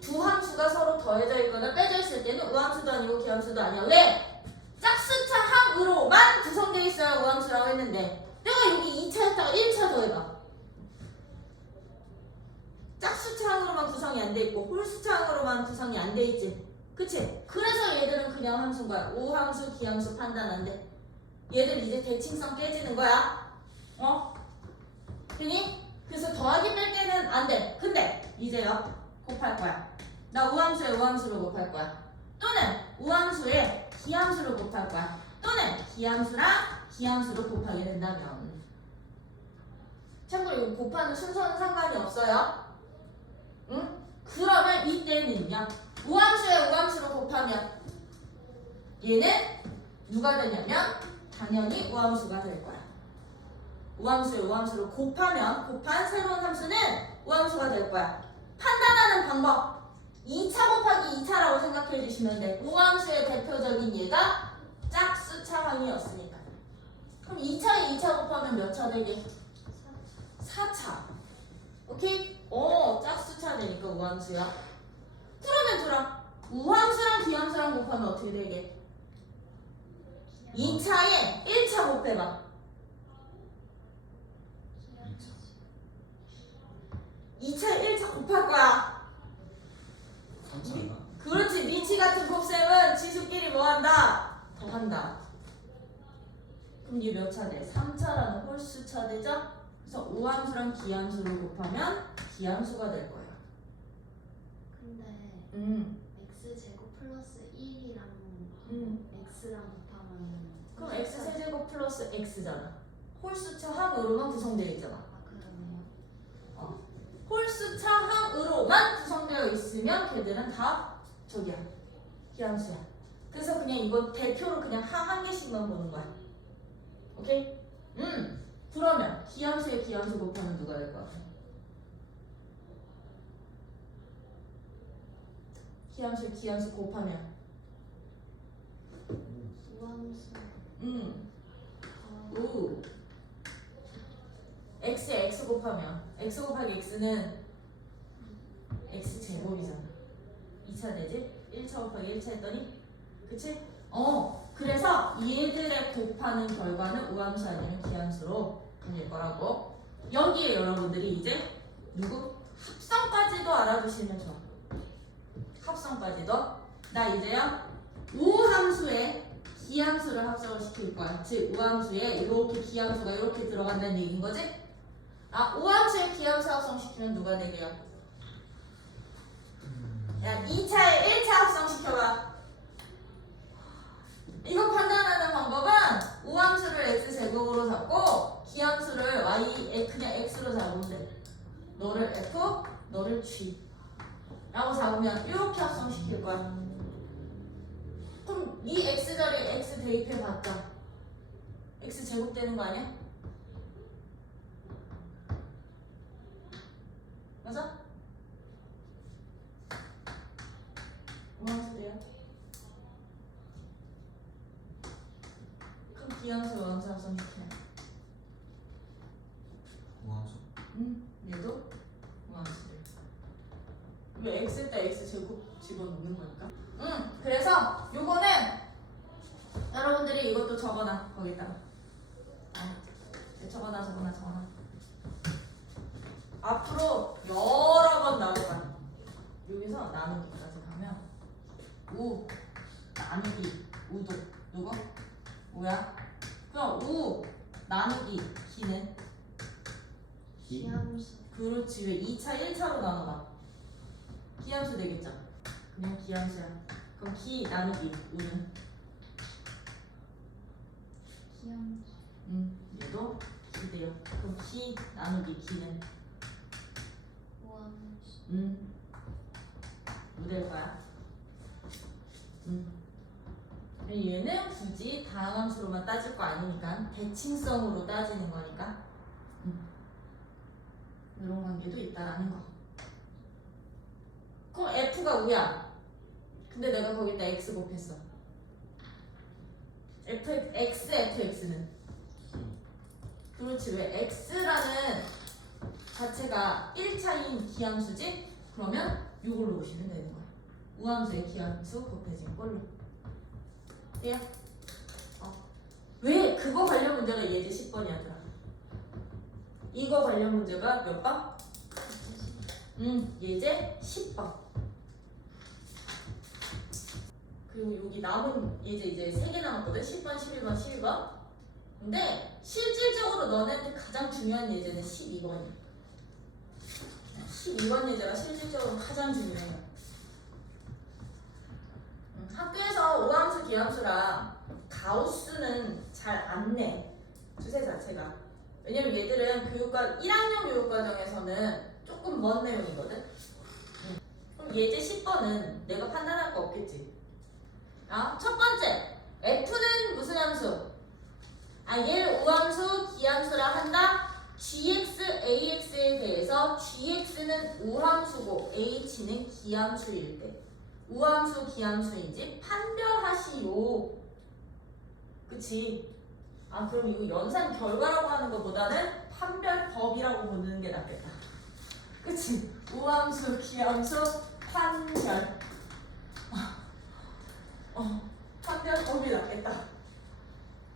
두 함수가 서로 더해져 있거나 빼져 있을 때는 우함수도 아니고 기함수도 아니야. 왜? 짝수차 항으로만 구성되어 있어야 우함수라고 했는데 내가 여기 2차였다가 1차 더해봐. 짝수차 항으로만 구성이 안 돼 있고 홀수차 항으로만 구성이 안 돼 있지. 그치? 그래서 얘들은 그냥 함수인 거야. 우함수, 기함수 판단 안 돼. 얘들 이제 대칭성 깨지는 거야. 되니? 그래서 더하기 뺄 때는 안 돼. 근데 이제요 곱할 거야. 나 우함수에 우함수를 곱할 거야. 또는 우함수에 기함수를 곱할 거야. 또는 기함수랑 기함수를 곱하게 된다면 참고로 이거 곱하는 순서는 상관이 없어요. 응? 그러면 이때는요 우함수에 우함수를 곱하면 얘는 누가 되냐면 당연히 우함수가 될 거야. 우함수에 우함수를 곱하면 곱한 새로운 함수는 우함수가 될 거야. 판단하는 방법 2차 곱하기 2차라고 생각해 주시면 돼. 우함수의 대표적인 예가 짝수차항이었으니까. 그럼 2차에 2차 곱하면 몇 차 되게? 4차. 오케이? 짝수차 되니까 우함수야. 그러면 들어. 우함수랑 기함수랑 곱하면 어떻게 되게? 2차에 1차 곱해봐. 2차에 1차 곱할 거야. 3차인가? 그렇지. 미치 같은 곱셈은 지수끼리 뭐 한다? 더한다. 그럼 이게 몇 차 돼? 3차라는 홀수차 되죠? 그래서 우함수랑 기함수를 곱하면 기함수가 될 거야. 근데 x제곱 플러스 1이랑 x랑 곱하면 그럼 x 세제곱 플러스 x잖아. 홀수차 항으로만 구성되어 있잖아. 그러네요. 홀수차 항으로만 구성되어 있으면 걔들은 다 저기야. 기함수야. 그래서 그냥 이거 대표로 그냥 한 개씩만 보는 거야. 오케이? 그러면 기함수에 기함수 곱하면 누가 될 것 같아? 기함수에 기함수 곱하면 우함수 우 x에 x 곱하면 x 곱하기 x는 x 제곱이잖아. 2차 되지? 1차 곱하기 1차 했더니 그치? 그래서 얘들의 곱하는 결과는 우함수 아니면 기함수로 될 거라고. 여기에 여러분들이 이제 누구? 합성까지도 알아두시면 좋아. 합성까지도. 나 이제요 우함수에 기함수를 합성을 시킬 거야. 즉 우함수에 이렇게 기함수가 이렇게 들어간다는 얘기인 거지? 우함수에 기함수 합성시키면 누가 되게요? 야 2차에 1차 합성시켜봐. 이거 판단하는 방법은 우함수를 x제곱으로 잡고 기함수를 y 그냥 x로 잡으면 돼. 너를 f, 너를 g 라고 잡으면 이렇게 합성시킬 거야. 그럼 이 x 자리에 x 대입해봤자 x 제곱 되는 거 아니야? 맞아? 우함수 돼요? 그럼 기함수 우함수 합성시키면 우함수? 얘도 우함수. 왜 x에다 x 제곱 집어넣는 거니까? 그래서 요거는 여러분들이 이것도 적어놔 거기다가. 적어놔. 앞으로 여러 번 나오가. 여기서 나누기까지 가면 우 나누기 우도 누구? 뭐야? 그럼 우 나누기 기는 기함수 그렇지. 왜 2차 1차로 나눠봐. 기함수 되겠죠? 그냥 기함수야. 그럼 기 나누기 우는 기함수. 얘도 기대요. 그럼 기 나누기 기는 우함수. 뭐 될 거야? 얘는 굳이 다항함수로만 따질 거 아니니까 대칭성으로 따지는 거니까 이런 관계도 있다라는 거. 그럼 F가 우야. 근데 내가 거기다 X 곱했어. FX는 그렇지. 왜 X라는 자체가 1차인 기함수지? 그러면 이걸로 보시면 되는 거야. 우함수의 기함수 곱해진 걸로. 돼요? 왜 그거 관련 문제가 예제 10번이었더라. 이거 관련 문제가 몇 번? 예제 10번. 그리고 여기 남은 예제 이제 3개 남았거든. 10번, 11번, 12번. 근데 실질적으로 너네한테 가장 중요한 예제는 12번이야. 12번 예제가 실질적으로 가장 중요해요. 학교에서 오함수, 기함수랑 가우스는 잘 안 내. 주제 자체가. 왜냐면 얘들은 1학년 교육과정에서는 조금 먼 내용이거든. 그럼 예제 10번은 내가 판단할 거 없겠지. 첫 번째, F는 무슨 함수? 얘를 우함수, 기함수라 한다. gx, ax에 대해서 gx는 우함수고 h는 기함수일 때 우함수, 기함수인지 판별하시오. 그치? 그럼 이거 연산 결과라고 하는 것보다는 판별법이라고 보는 게 낫겠다. 그치? 우함수, 기함수, 판별. 판별법이 낫겠다.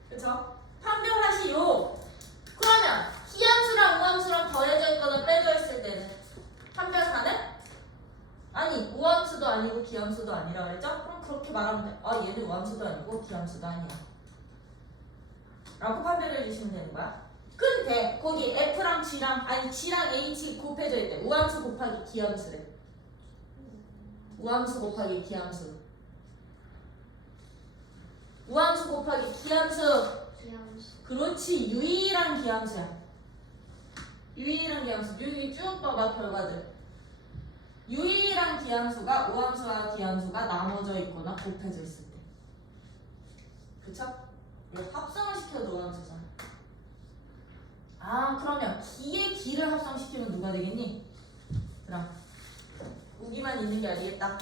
그쵸? 판별하시오. 그러면 기함수랑 우함수랑 더해져 있거나 빼져 있을 때는 판별 가능? 아니, 우함수도 아니고 기함수도 아니라 그랬죠? 그럼 그렇게 말하면 돼. 얘는 우함수도 아니고 기함수도 아니야 라고 판별해 주시면 되는 거야. 근데 거기 F랑 G랑 G랑 H 곱해져 있대. 우함수 곱하기 기함수래. 우함수 곱하기 기함수. 우함수 곱하기 기함수. 기함수. 그렇지. 유일한 기함수야. 유일한 기함수. 여기 쭉 봐봐 결과들. 유일한 기함수가 우함수와 기함수가 나눠져 있거나 곱해져 있을 때. 그쵸? 이거 합성을 시켜도 우함수잖아. 그러면 기의 기를 합성시키면 누가 되겠니? 그럼 우기만 있는 게 아니겠다.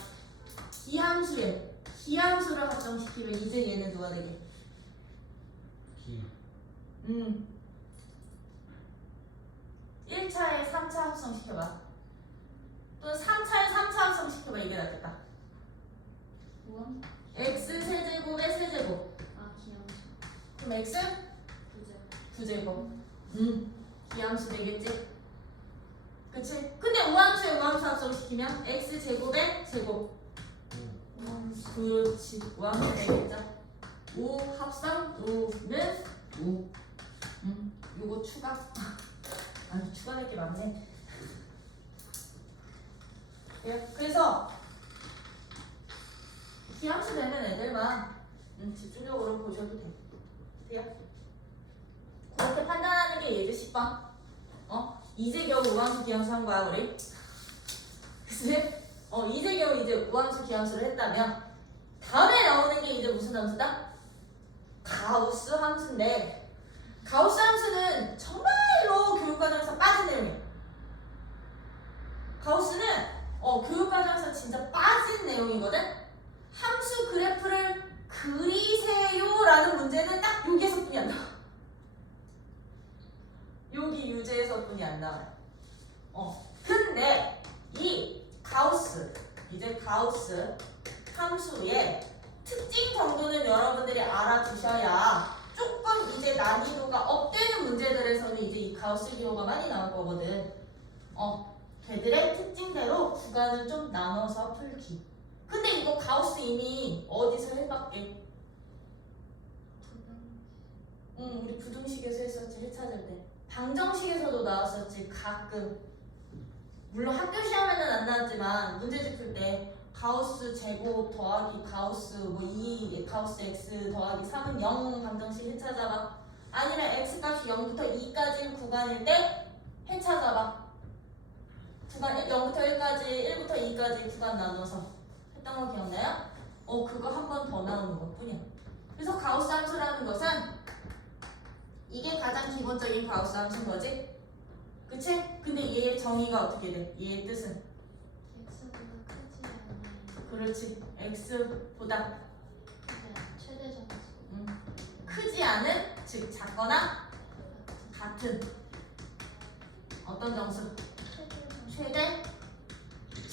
기함수에 기함수를 합성시키면 이제 얘는 누가 되게? 기 1차에 3차 합성시켜봐. 또 3차에 3차 합성시켜봐. 이게 낫겠다. 우함. x 세제곱에 세제곱. 기함수. 그럼 x 부제. 9제곱. 기함수 되겠지? 그치? 근데 우함수에 우함수 합성시키면 x 제곱에 제곱. 우함수. 그렇지. 우함수 되겠죠? 우 합성 우는 우. 요거 추가. 추가될 게 많네. 그래서 기함수 되는 애들만 집중적으로 보셔도 돼요. 그렇게 판단하는 게 예제 10번. 이제 겨우 우함수 기함수 한 거야 우리. 그치? 이제 겨우 이제 우함수 기함수를 했다면 다음에 나오는 게 이제 무슨 함수다? 가우스 함수인데 가우스 함수는 정말로 교육과정에서 빠진 내용이야. 가우스는 교육과정에서 진짜 빠진 내용이거든. 함수 그래프를 그리세요 라는 문제는 딱 여기에서뿐이 안 나와. 여기 유제에서뿐이 안 나와요. 근데 이 가우스, 이제 가우스 함수의 특징 정도는 여러분들이 알아두셔야 조금 이제 난이도가 업되는 문제들에서는 이제 이 가우스 기호가 많이 나올 거거든. 걔들의 특징대로 구간을 좀 나눠서 풀기. 근데 이거 가우스 이미 어디서 해봤게? 우리 부등식에서 했었지. 해찾을 때. 방정식에서도 나왔었지. 가끔. 물론 학교 시험에는 안 나왔지만 문제집 풀 때 가우스 제곱 더하기 가우스 뭐 2 가우스 x 더하기 3은 0 방정식 해찾아봐. 아니면 x 값이 0부터 2까지 구간일 때 해찾아봐. 구간 0부터 1까지 1부터 2까지 구간 나눠서 했던 거 기억나요? 그거 한 번 더 나오는 것 뿐이야. 그래서 가우스 함수라는 것은 이게 가장 기본적인 가우스 함수인 거지? 그치? 근데 얘의 정의가 어떻게 돼? 얘의 뜻은? x보다 크지 않아요. 그렇지. x보다 최대 점수. 크지 않은, 즉 작거나 같은 어떤 정수? 최대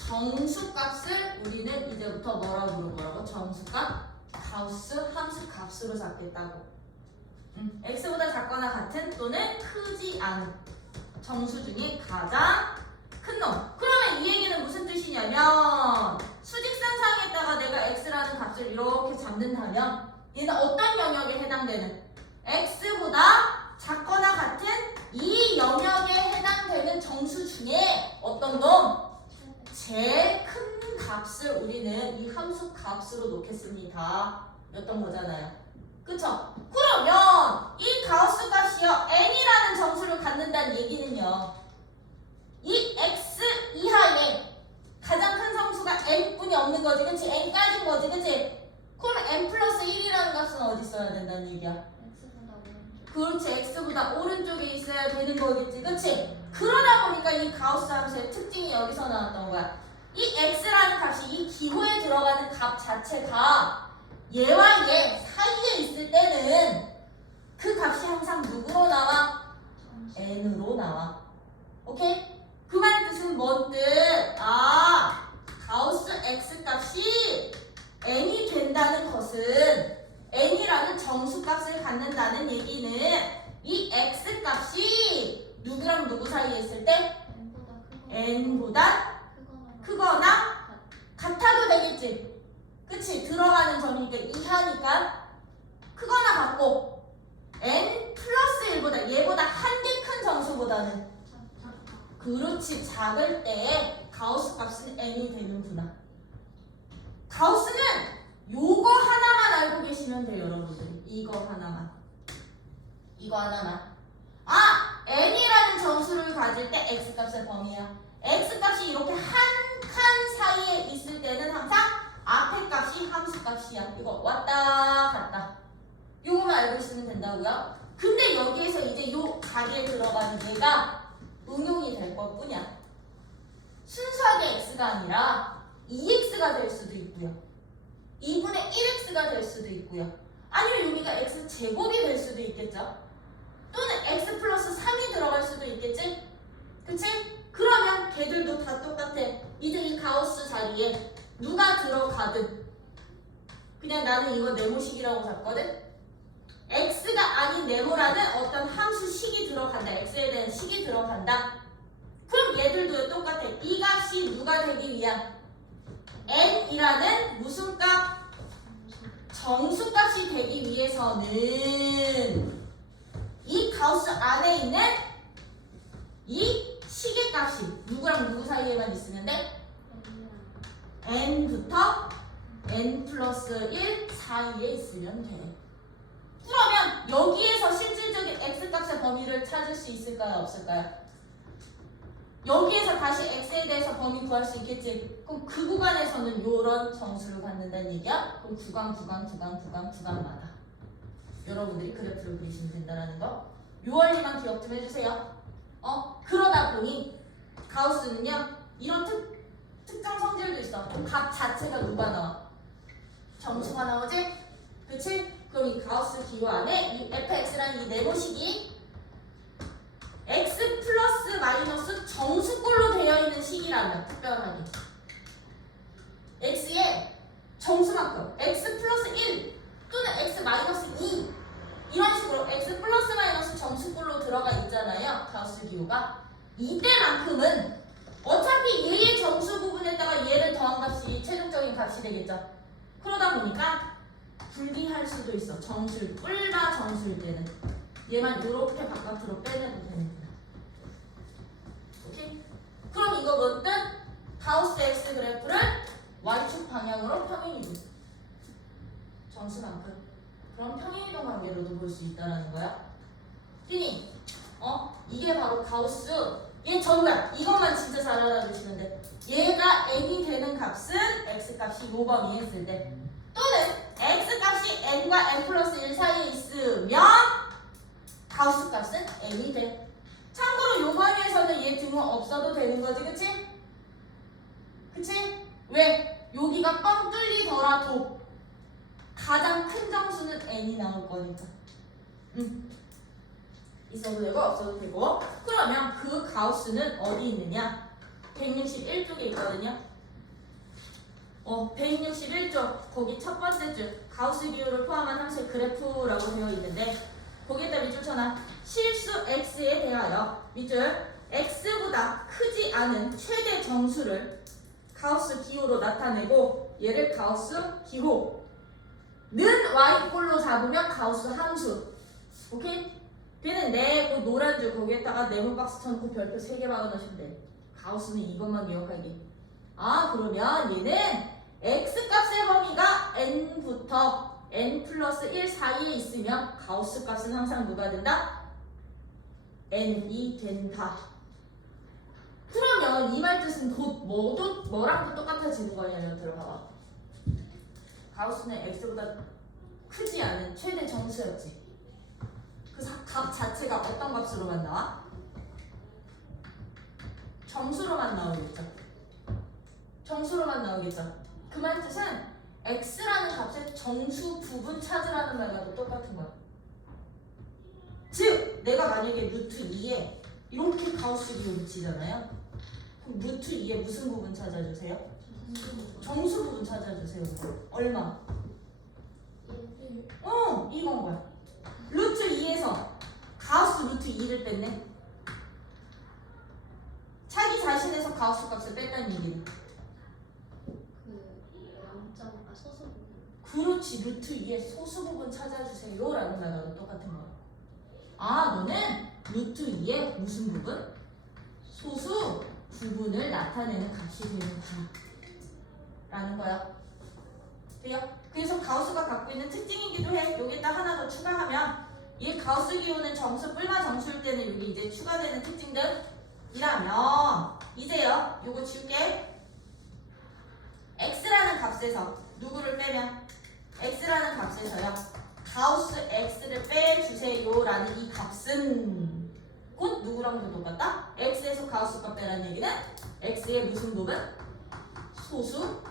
정수값을 우리는 이제부터 뭐라고 부르는 거라고? 정수값, 가우스 함수 값으로 잡겠다고. x보다 작거나 같은 또는 크지 않은 정수 중에 가장 큰 놈. 그러면 이 얘기는 무슨 뜻이냐면 수직선상에다가 내가 x라는 값을 이렇게 잡는다면 얘는 어떤 영역에 해당되는? x보다 작거나 같은 이 영역에 해당되는 정수 중에 어떤 놈? 제일 큰 값을 우리는 이 함수 값으로 놓겠습니다. 였던 거잖아요. 그쵸? 그러면 이 가우스 값이요 n이라는 정수를 갖는다는 얘기는요 이 x 이하에 가장 큰 성수가 n뿐이 없는 거지, 그치? n까지인 거지, 그치? 그럼 n 플러스 1이라는 값은 어디 있어야 된다는 얘기야? x보다 오른쪽. 그렇지, x보다 오른쪽에 있어야 되는 거겠지, 그치? 그러다 보니까 이 가우스 함수의 특징이 여기서 나왔던 거야. 이 x라는 값이 이 기호에 들어가는 값 자체가 얘와 얘 사이에 있을 때는 그 값이 항상 누구로 나와? n으로 나와. 오케이? 그 말 뜻은 뭔 뜻? 가우스 x 값이 n이 된다는 것은 n이라는 정수값을 갖는다는 얘기는 이 x 값이 누구랑 누구 사이에 있을 때? n보다 크거나 같아도 되겠지. 그치? 들어가는 점이니까 이하니까 크거나 같고 n 플러스 1보다 얘보다 한 개 큰 정수보다는 그렇지 작을 때 가우스 값은 n이 되는구나. 가우스는 요거 하나만 알고 계시면 돼요, 여러분들이. 이거 하나만. n이라는 정수를 가질 때 x 값의 범위야. x 값이 이렇게 한 칸 사이에 있을 때는 항상 앞에 값이 함수 값이야. 이거 왔다 갔다. 요거만 알고 있으면 된다고요. 근데 여기에서 이제 요 자리에 들어가는 얘가 응용이 될 것뿐이야. 순수하게 x가 아니라 2x가 될 수도 있고요. 2분의 1x가 될 수도 있고요. 아니면 여기가 x 제곱이 될 수도 있겠죠. 또는 x 플러스 3이 들어갈 수도 있겠지. 그치? 그러면 걔들도 다 똑같아. 이제 이 가우스 자리에 누가 들어가든 그냥 나는 이거 네모식이라고 잡거든. x가 아닌 네모라는 어떤 함수식이 들어간다. x에 대한 식이 들어간다. 그럼 얘들도 똑같아. 이 값이 누가 되기 위한? n이라는 무슨 값? 정수값이 되기 위해서는 이 가우스 안에 있는 이 식의 값이 누구랑 누구 사이에만 있으면 돼? n부터 n 플러스 1 사이에 있으면 돼. 그러면 여기에서 실질적인 x값의 범위를 찾을 수 있을까요? 없을까요? 여기에서 다시 x에 대해서 범위 구할 수 있겠지. 그럼 그 구간에서는 이런 정수를 갖는다는 얘기야. 그럼 구간마다 여러분들이 그래프를 그리시면 된다는 거. 요 원리만 기억 좀 해주세요. 그러다 보니 가우스는요 이런 특정 성질도 있어. 값 자체가 누가 나와? 정수가 나오지? 그치? 그럼 이 가우스 기호 안에 이 fx라는 이 네모식이 x 플러스 마이너스 정수꼴로 되어 있는 식이라면 특별하게 x의 정수만큼 x 플러스 1 또는 x 마이너스 2 이런 식으로 x 플러스 마이너스 정수꼴로 들어가 있잖아요. 가우스 기호가 이때만큼은 어차피 얘의 정수 부분에다가 얘를 더한 값이 최종적인 값이 되겠죠. 그러다 보니까 분리할 수도 있어. 정수일, 뿔과 정수일 때는 얘만 이렇게 바깥으로 빼내도 되는구나. 오케이? 그럼 이거 뭐든 가우스 x 그래프를 y축 방향으로 평행이동. 정수만큼. 그럼 평행이동 관계로도 볼 수 있다라는 거야. 띠니, 이게 바로 가우스. 얘 전부야. 이것만 진짜 잘 알아두시면 돼. 얘가 n이 되는 값은 x 값이 요 범위에 있을 때, 또는 x 값이 n과 n 플러스 1 사이에 있으면 가우스 값은 n이 돼. 참고로 요 범위에서는 얘 등호 없어도 되는 거지, 그치? 그치? 왜? 여기가 뻥 뚫리더라도 가장 큰 정수는 n이 나올 거니까. 있어도 되고 없어도 되고. 그러면 그 가우스는 어디 있느냐? 161쪽에 있거든요. 161쪽 거기 첫 번째 줄 가우스 기호를 포함한 함수의 그래프라고 되어 있는데, 거기에다 밑줄 쳐놔. 실수 x에 대하여 밑줄 x보다 크지 않은 최대 정수를 가우스 기호로 나타내고, 얘를 가우스 기호는 y꼴로 잡으면 가우스 함수. 오케이? 걔는 그 노란 줄 거기에다가 네모 박스 쳐놓고 별표 3개 박아놓으시면 돼. 가우스는 이것만 기억하기. 그러면 얘는 x 값의 범위가 n부터 n 플러스 1 사이에 있으면 가우스 값은 항상 누가 된다? n이 된다. 그러면 이 말 뜻은 곧 뭐랑 똑같아지는 거냐면, 들어봐봐. 가우스는 x보다 크지 않은 최대 정수였지. 그 값 자체가 어떤 값으로만 나와? 정수로만 나오겠죠. 정수로만 나오겠죠. 그 말 뜻은 x라는 값의 정수 부분 찾으라는 말과도 똑같은 거야. 즉 내가 만약에 루트 2에 이렇게 가우스 기호 붙이잖아요. 그럼 루트 2에 무슨 부분 찾아주세요? 정수 부분 찾아주세요. 얼마? 이건 거야. 루트 2에서 가우스 루트 2를 뺐네. 자기 자신에서 가우스 값을 뺐다는 얘기는. 소수 부분. 그렇지. 루트 2의 소수 부분 찾아주세요 라는 말과도 똑같은 거야. 너는 루트 2의 무슨 부분? 소수 부분을 나타내는 값이 되는구나 라는 거야. 돼요? 그래서 가우스가 갖고 있는 특징이기도 해. 여기다 하나 더 추가하면, 이 가우스 기호는 정수 뿔마 정수일 때는 여기 이제 추가되는 특징들이라면, 이제요 요거 지울게. x라는 값에서 누구를 빼면, x라는 값에서요 가우스 x를 빼주세요 라는 이 값은 곧 누구랑도 똑같다? x에서 가우스 값 빼라는 얘기는 x의 무슨 부분? 소수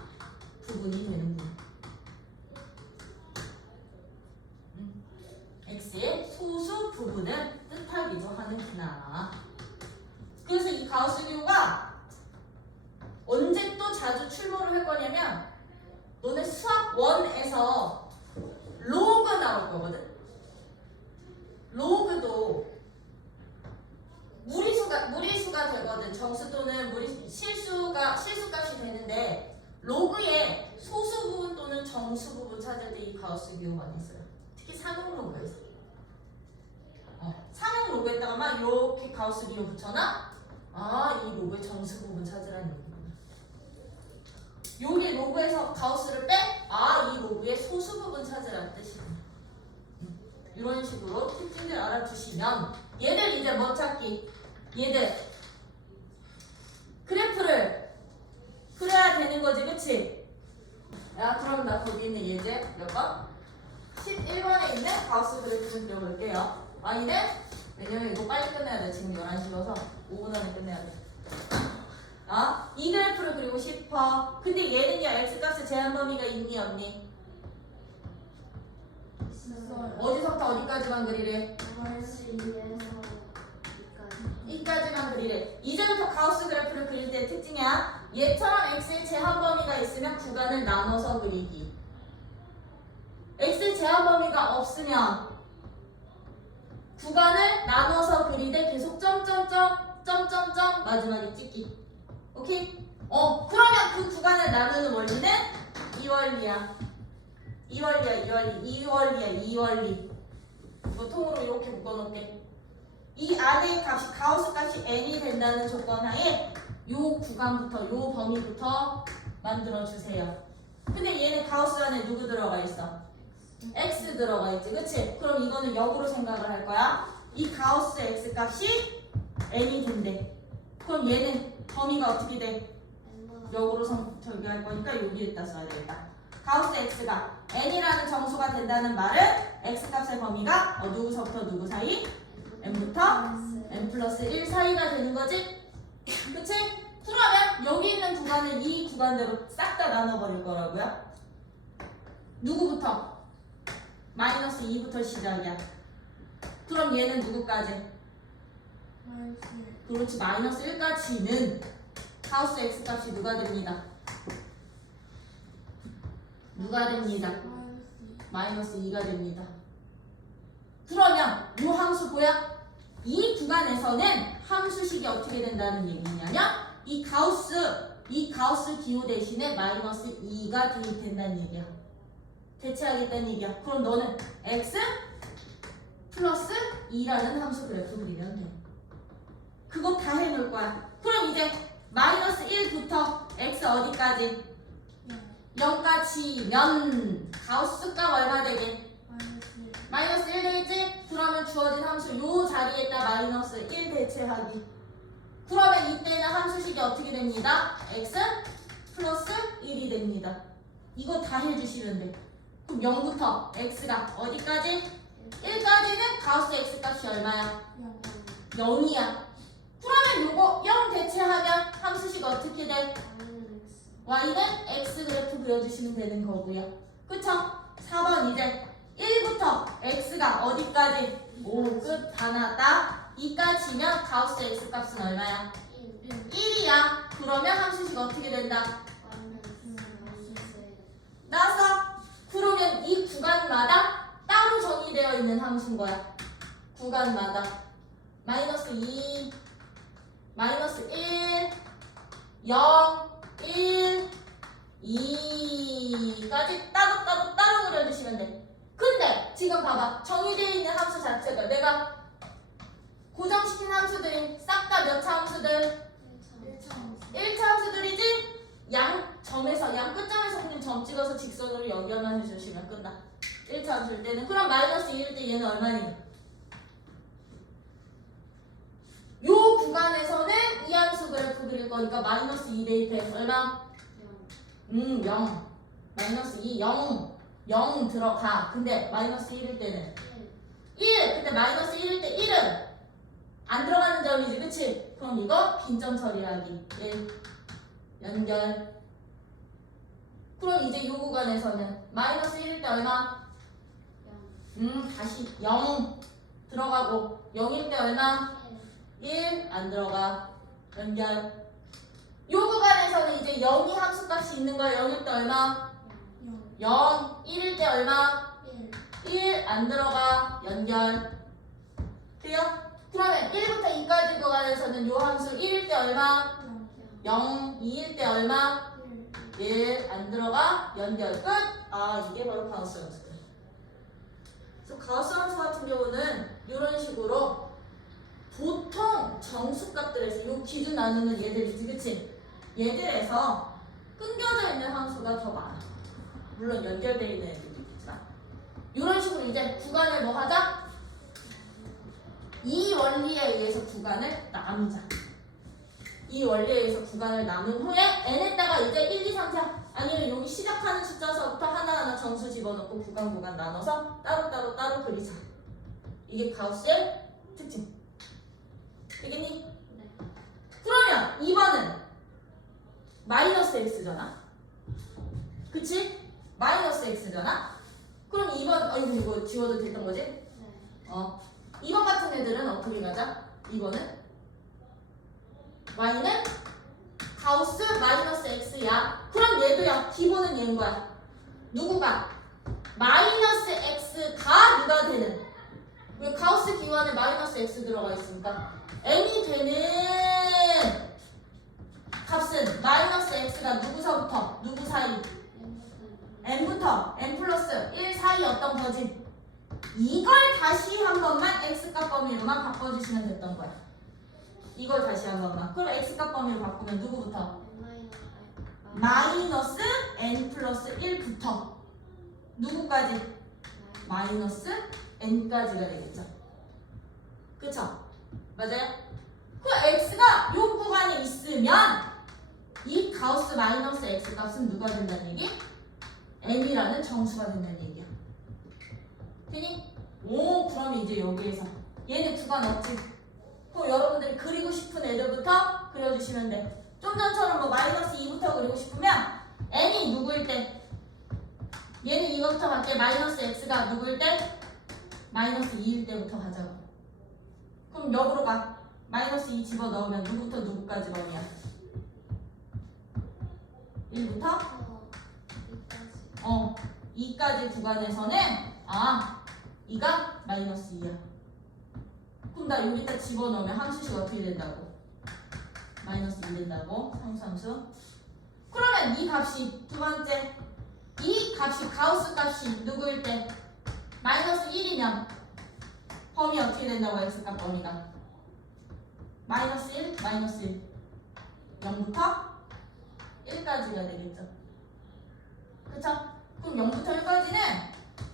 부분이 되는구나. x의 소수 부분을 뜻하기도 하는구나. 그래서 이 가우스 기호가 언제 또 자주 출몰을 할 거냐면, 너네 수학 1에서 로그 나올 거거든. 로그도 무리수가 되거든. 정수 또는 실수값이 되는데, 로그의 소수 부분 또는 정수 부분 찾을 때 이 가우스 기호 많이 써요. 특히 상용 로그가 있어. 상용 로그에다가 막 이렇게 가우스 기호 붙여놔. 이 로그의 정수 부분 찾으라는 얘기구나. 여기 로그에서 가우스를 빼? 이 로그의 소수 부분 찾으라는 뜻이구나. 이런 식으로 특징들 알아두시면, 얘들 이제 뭐 찾기? 얘들 그래프를 그려야 되는 거지, 그치? 야, 그럼 나 거기 있는 예제 몇 번? 11번에 있는 가우스 그래프를 그려볼게요. 아니네? 왜냐면 이거 빨리 끝내야 돼. 지금 11시여서 5분 안에 끝내야 돼. 이 그래프를 그리고 싶어. 근데 얘는요, x값의 제한 범위가 있니 없니? 어디서부터 어디까지만 그리래? 이까지만 그리래. 이제부터 가우스 그래프를 그릴 때의 특징이야. 얘처럼 x의 제한 범위가 있으면 구간을 나눠서 그리기. x의 제한 범위가 없으면 구간을 나눠서 그리되 계속 점점점 마지막에 찍기. 오케이? 그러면 그 구간을 나누는 원리는 이 원리야. 이 원리. 이거 통으로 이렇게 묶어놓을게. 이 안에 값이 가우스 값이 n이 된다는 조건 하에 요 구간부터 요 범위부터 만들어 주세요. 근데 얘는 가우스 안에 누구 들어가 있어? x 들어가 있지, 그치? 그럼 이거는 역으로 생각을 할 거야. 이 가우스 x 값이 n이 된대. 그럼 얘는 범위가 어떻게 돼? 역으로 저기 할 거니까 여기에다 써야 되겠다. 가우스 x가 n이라는 정수가 된다는 말은 x 값의 범위가 누구서부터 누구 사이? n부터 n 플러스 1 사이가 되는 거지? 그치? 그러면 여기 있는 구간을 이 구간대로 싹 다 나눠버릴 거라고요. 누구부터? 마이너스 2부터 시작이야. 그럼 얘는 누구까지? 그렇지, 마이너스 1까지는 가우스 x 값이 누가 됩니다? 누가 됩니다? 마이너스 2가 됩니다. 그러면 이 함수 보여? 이 구간에서는 함수식이 어떻게 된다는 얘기냐면 이 가우스 기호 대신에 마이너스 2가 대입된다는 얘기야. 대체하겠다는 얘기야. 그럼 너는 x 플러스 2라는 함수 그래프 그리면 돼. 그거 다 해놓을 거야. 그럼 이제 마이너스 1부터 x 어디까지? 0까지면 가우스값 얼마 되게? 마이너스 1 되겠지? 그러면 주어진 함수 요 자리에다 마이너스 1 대체하기. 그러면 이때는 함수식이 어떻게 됩니다? x 플러스 1이 됩니다. 이거 다 해주시면 돼. 그럼 0부터 x가 어디까지? 1까지는 가우스 x 값이 얼마야? 0이야. 그러면 요거 0 대체하면 함수식 어떻게 돼? y는 x 그래프 그려주시면 되는 거고요. 그쵸? 4번 이제 1부터 x가 어디까지? 5 끝 다 나왔다. 2까지면 가우스 x 값은 얼마야? 1이야. 그러면 함수식 어떻게 된다? 나왔어? 그러면 이 구간마다 따로 정의되어 있는 함수인 거야. 구간마다 마이너스 2, 마이너스 1, 0, 1, 2까지 따로 그려주시면 돼. 근데 지금 봐봐. 정의되어 있는 함수 자체가 내가 고정시킨 함수들이 싹 다 몇 차 함수들? 1차 함수들이지? 양 끝점에서 그냥 점 찍어서 직선으로 연결만 해주시면 끝나. 1차 함수일 때는. 그럼 마이너스 2일 때 얘는 얼마니? 요 구간에서는 이 함수 그래프 그릴 거니까 마이너스 2 대입해서 얼마? 0. 마이너스 2, 0 들어가. 근데 마이너스 1일 때는 1. 근데 마이너스 1일 때 1은 안 들어가는 점이지, 그치? 그럼 이거 빈점 처리하기. 1. 연결. 그럼 이제 요 구간에서는 마이너스 1일 때 얼마? 다시 0 들어가고 0일 때 얼마? 1 안 들어가. 연결. 요 구간에서는 이제 0이 함수값이 있는 거야. 0일 때 얼마? 0. 1일 때 얼마? 1 안 들어가. 연결. 돼요? 그러면 1부터 2까지 구간에서는 요 함수 1일 때 얼마? 0. 2일 때 얼마? 1 안 들어가. 연결. 끝. 아, 이게 바로 가우스 함수. 그래서 가우스 함수 같은 경우는 이런 식으로 보통 정수값들에서 요 기준 나누는 얘들이지, 그치? 얘들에서 끊겨져 있는 함수가 더 많아. 물론 연결되어 있는 애들도 있겠지만. 이런 식으로 이제 구간을 뭐 하자? 이 원리에 의해서 구간을 나누자. 이 원리에 의해서 구간을 나눈 후에 n에다가 이제 1, 2, 3, 4 아니면 여기 시작하는 숫자서부터 하나하나 정수 집어넣고 구간 나눠서 따로 그리자. 이게 가우스의 특징. 되겠니? 네. 그러면 2번은 마이너스 x잖아. 그치? 마이너스 x잖아. 그럼 2번 이거 지워도 됐던 거지? 네. 2번 같은 애들은 어떻게 가자? 2번은 y는 가우스 마이너스 x야. 그럼 얘도야. 기본은 얘인 거야. 누구가? 마이너스 x가 누가 되는? 왜 가우스 기호 안에 마이너스 x 들어가 있으니까 n이 되는 값은 마이너스 x가 누구서부터 누구 사이? n부터 n 플러스 1 사이였던 거지. 이걸 다시 한 번만 x값 범위로만 바꿔주시면 됐던 거야. 이걸 다시 한 번만. 그럼 x값 범위로 바꾸면 누구부터? 마이너스 n 플러스 1부터 누구까지? 마이너스 n까지가 되겠죠. 그쵸? 맞아요? 그 x가 이 구간에 있으면 이 가우스 마이너스 x 값은 누가 된다는 얘기? n이라는 정수가 된다는 얘기야. 되니? 오, 그러면 이제 여기에서 얘네 구간 없지? 그럼 여러분들이 그리고 싶은 애들부터 그려주시면 돼. 좀 전처럼 뭐 마이너스 2부터 그리고 싶으면 n이 누구일 때? 얘는 이거부터 갈게. 마이너스 x가 누구일 때? 마이너스 2일 때부터 가자고. 그럼 역으로 가. 마이너스 2 집어넣으면 누구부터 누구까지 범위야? 1부터? 2까지 구간에서는 2가 마이너스 2야. 그럼 나 여기다 집어넣으면 함수식 어떻게 된다고? 마이너스 2 된다고? 상수함수. 그러면 이 값이 두 번째 이 값이 가우스 값이 누구일 때? 마이너스 1이면 범위 어떻게 된다고? x값 범위가 마이너스 1, 마이너스 1 0부터 1까지가 되겠죠. 그쵸? 그럼 0부터 1까지는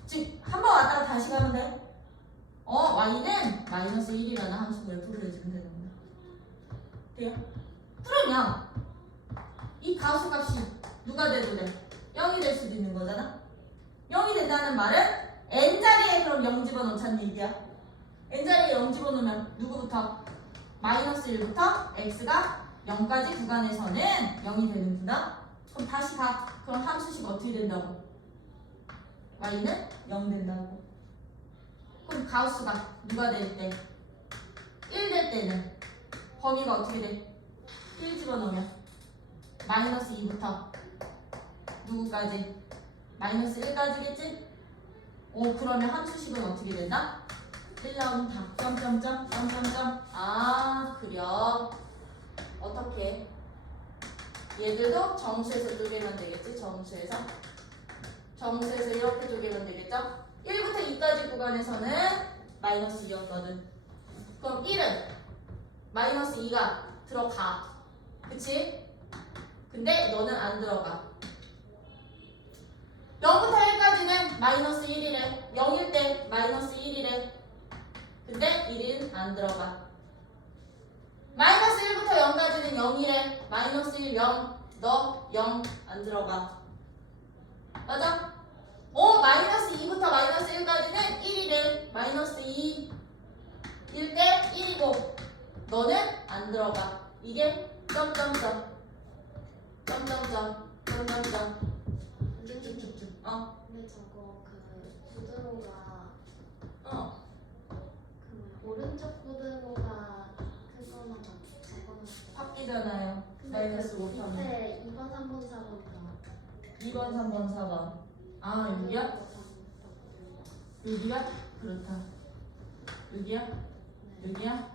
즉 한 번 왔다가 다시 가면 돼. y는 마이너스 1이라는 함수를 F로 해주면 되는 거야. 돼요? 그러면 이 가우스 값이 누가 돼도 돼? 0이 될 수도 있는 거잖아. 0이 된다는 말은 n자리에 그럼 0 집어넣자는 얘기야. n자리에 0 집어넣으면 누구부터? 마이너스 1부터 x가 0까지 구간에서는 0이 되는구나. 그럼 다시 가. 그럼 함수식 어떻게 된다고? y는 0 된다고. 그럼 가우스가 누가 될 때? 1 될 때는 범위가 어떻게 돼? 1 집어넣으면 마이너스 2부터 누구까지? 마이너스 1까지겠지? 그러면 함수식은 어떻게 된다? 1 나오면 다 점점점 점점점. 그려. 어떻게? 얘들도 정수에서 쪼개면 되겠지? 정수에서 이렇게 쪼개면 되겠죠? 1부터 2까지 구간에서는 마이너스 2였거든. 그럼 1은 마이너스 2가 들어가. 그치? 근데 너는 안 들어가. 0부터 1까지는 마이너스 1이래. 0일 때 마이너스 1이래. 근데 1은 안 들어가. 마이너스 1부터 0까지는 0이래. 마이너스 1, 0. 너 0 안 들어가. 맞아? 마이너스 2부터 마이너스 1까지는 1이래. 마이너스 2일 때 1이고 너는 안 들어가. 이게 점점점 점점점 점점점 쭉쭉쭉쭉. 근데 저거 그 부드로가 그 뭐야 오른쪽 부드로가 그거만 저거는 바뀌잖아요. 마이너스 5 하면 밑에 2번, 3번, 4번 다 2번, 3번, 4번. 여기야? 여기야? 그렇다. 여기야? 여기야?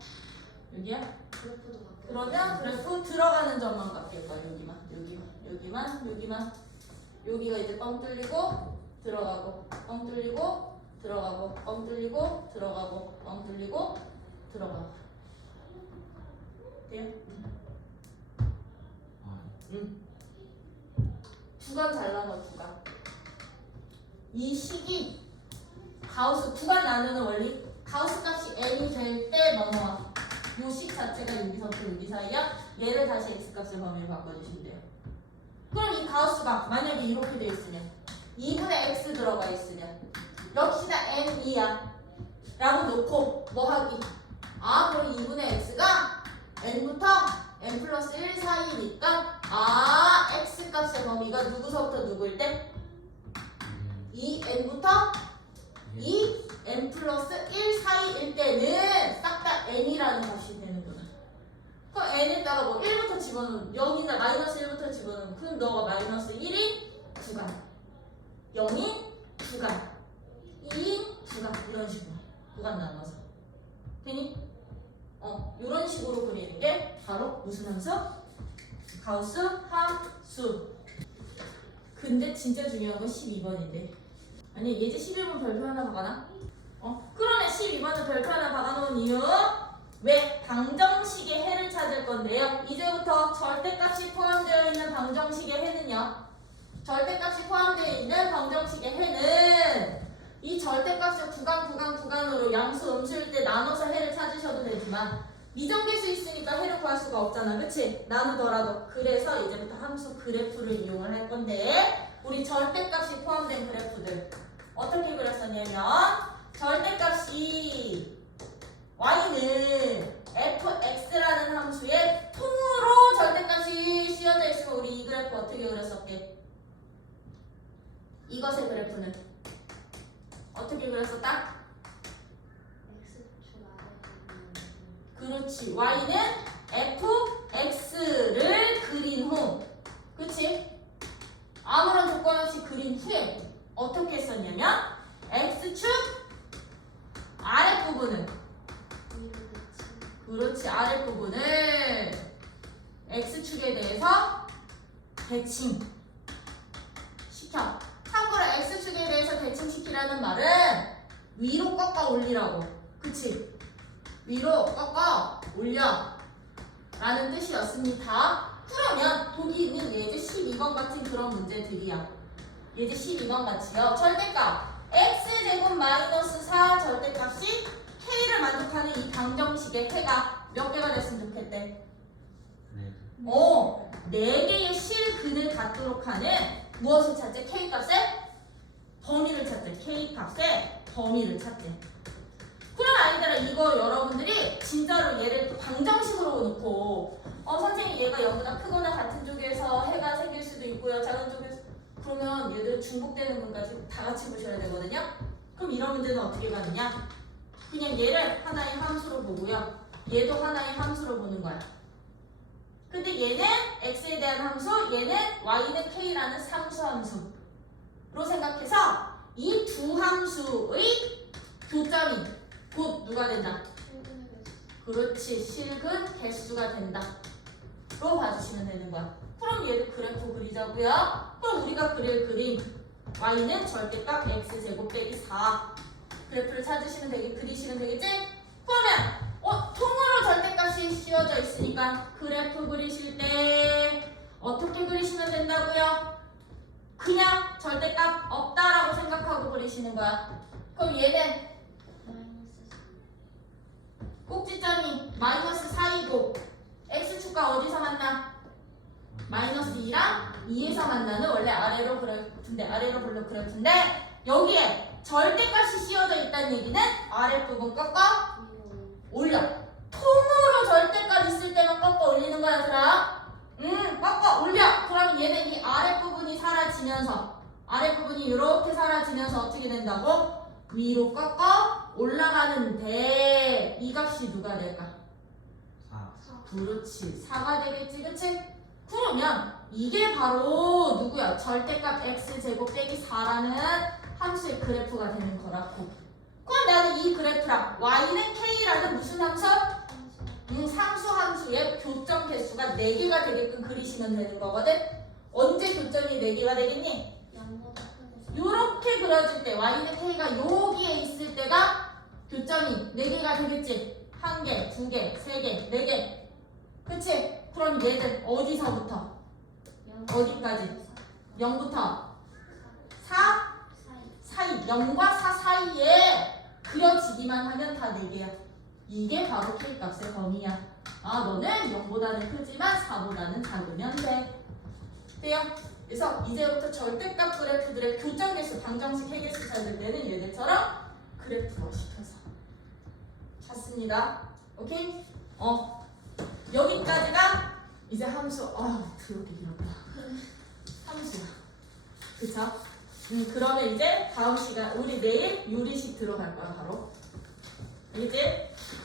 여기야? 그래프도 바뀌어. 그러면 그래프 들어가는 점만 바뀔 거야. 여기만. 여기가 이제 뻥 뚫리고 들어가고, 뻥 뚫리고 들어가고, 뻥 뚫리고 들어가고, 뻥 뚫리고 들어가고. 돼요? 구간 잘 나눠. 구간. 이 식이 가우스 구간 나누는 원리. 가우스 값이 n이 될 때 넘어와. 요 식 자체가 여기서부터 여기 사이야. 얘를 다시 x 값을 범위로 바꿔주시면 돼요. 그럼 이 가우스가 만약에 이렇게 돼 있으면 2분의 x 들어가 있으면 역시나 n이야 라고 놓고 뭐 하기? 그럼 2분의 x가 n부터 n 플러스 1 사이니까 x 값의 범위가 누구서부터 누구일 때? 2n부터 2n 플러스 1 사이일 때는 싹 다 n이라는 값이 되는구나. 그럼 n에다가 뭐 1부터 집어넣으면 0이나 마이너스 1부터 집어넣으면 그럼 너가 마이너스 1인 구간, 0인 구간, 2인 구간 이런 식으로 구간 나눠서 되니? 이런 식으로 그리는 게 바로 무슨 함수? 가우스 함수. 근데 진짜 중요한 건 12번인데 아니 예제 11번 별표 하나 박아놔? 그러면 12번은 별표 하나 박아놓은 이유 왜? 방정식의 해를 찾을 건데요. 이제부터 절대값이 포함되어 있는 방정식의 해는요 절대값이 포함되어 있는 방정식의 해는 이 절대값을 구간으로 양수, 음수일 때 나눠서 해를 찾으셔도 되지만 미정계수 있으니까 해를 구할 수가 없잖아. 그치? 나누더라도. 그래서 이제부터 함수 그래프를 이용을 할 건데 우리 절대값이 포함된 그래프들 어떻게 그렸었냐면 절대값이 y는 fx라는 함수에 통으로 절대값이 씌워져 있으면 우리 이 그래프 어떻게 그렸었게? 이것의 그래프는 어떻게 그렸었다? X축 아래 그렇지. y는 fx를 그린 후 그치? 아무런 조건 없이 그린 후에 어떻게 했었냐면 x축 아랫부분은 그렇지. 아랫부분을 x축에 대해서 대칭 시켜. 참고로 x축에 대해서 대칭시키라는 말은 위로 꺾어 올리라고. 그치? 위로 꺾어 올려 라는 뜻이었습니다. 그러면 보기 있는 예제 12번 같은 그런 문제들이야. 예제 12번 같이요. 절대값 x제곱 마이너스 4 절대값이 k를 만족하는 이 방정식의 해가 몇 개가 됐으면 좋겠대? 네. 4개의 실근을 갖도록 하는 무엇을 찾지? K값의 범위를 찾지. K값의 범위를 찾지. 그럼 아이들아 이거 여러분들이 진짜로 얘를 방정식으로 놓고 선생님 얘가 얘보다 크거나 같은 쪽에서 해가 생길 수도 있고요. 작은 쪽에서 그러면 얘들 중복되는 문까지 다 같이 보셔야 되거든요. 그럼 이런 문제는 어떻게 가느냐? 그냥 얘를 하나의 함수로 보고요. 얘도 하나의 함수로 보는 거야. 근데 얘는 x에 대한 함수, 얘는 y는 k라는 상수함수로 생각해서 이 두 함수의 교점이 곧 누가 된다? 그렇지. 실근 개수가 된다. 로 봐주시면 되는 거야. 그럼 얘도 그래프 그리자고요. 그럼 우리가 그릴 그림 y는 절대값 x제곱 빼기 4 그래프를 찾으시면 그리시면 되겠지? 그러면 통으로 절대값이 씌워져 있으니까 그래프 그리실 때 어떻게 그리시면 된다고요? 그냥 절대값 없다라고 생각하고 그리시는 거야. 그럼 얘는 꼭지점이 마이너스 4이고 x축과 어디서 만나? 마이너스 2랑 2에서 만나는 원래 아래로 볼록 그래프인데 여기에 절대값이 씌워져 있다는 얘기는 아랫부분 꺾어 올려. 통으로 절대값 있을 때만 꺾어 올리는 거야, 얘들아. 꺾어 올려. 그러면 얘는 이 아랫부분이 사라지면서 아랫부분이 이렇게 사라지면서 어떻게 된다고? 위로 꺾어 올라가는데 이 값이 누가 될까? 4. 그렇지. 4가 되겠지, 그치? 그러면 이게 바로 누구야? 절대값 x제곱 빼기 4라는 함수의 그래프가 되는 거라고. 그럼 나는 이 그래프랑 y는 k라는 무슨 함수? 상수 함수의 교점 개수가 4개가 되게끔 그리시면 되는 거거든? 언제 교점이 4개가 되겠니? 요렇게 그려줄 때 y는 k가 여기에 있을 때가 교점이 4개가 되겠지? 1개, 2개, 3개, 4개. 그치? 그럼 얘들 어디서부터? 어디까지? 0부터 4 사이, 0과 4 사이에 그려지기만 하면 다 4개야. 이게 바로 K값의 범위야. 너는 0보다는 크지만 4보다는 작으면 돼. 돼요? 그래서 이제부터 절대값 그래프들의 교점개수, 방정식 해계수 찾을 때는 얘들처럼 그래프로 시켜서 찾습니다. 오케이? 여기까지가 이제 함수. 더럽게 길었다. 함수야. 그쵸? 그러면 이제 다음 시간 우리 내일 유리식 들어갈 거야 바로. 알겠지?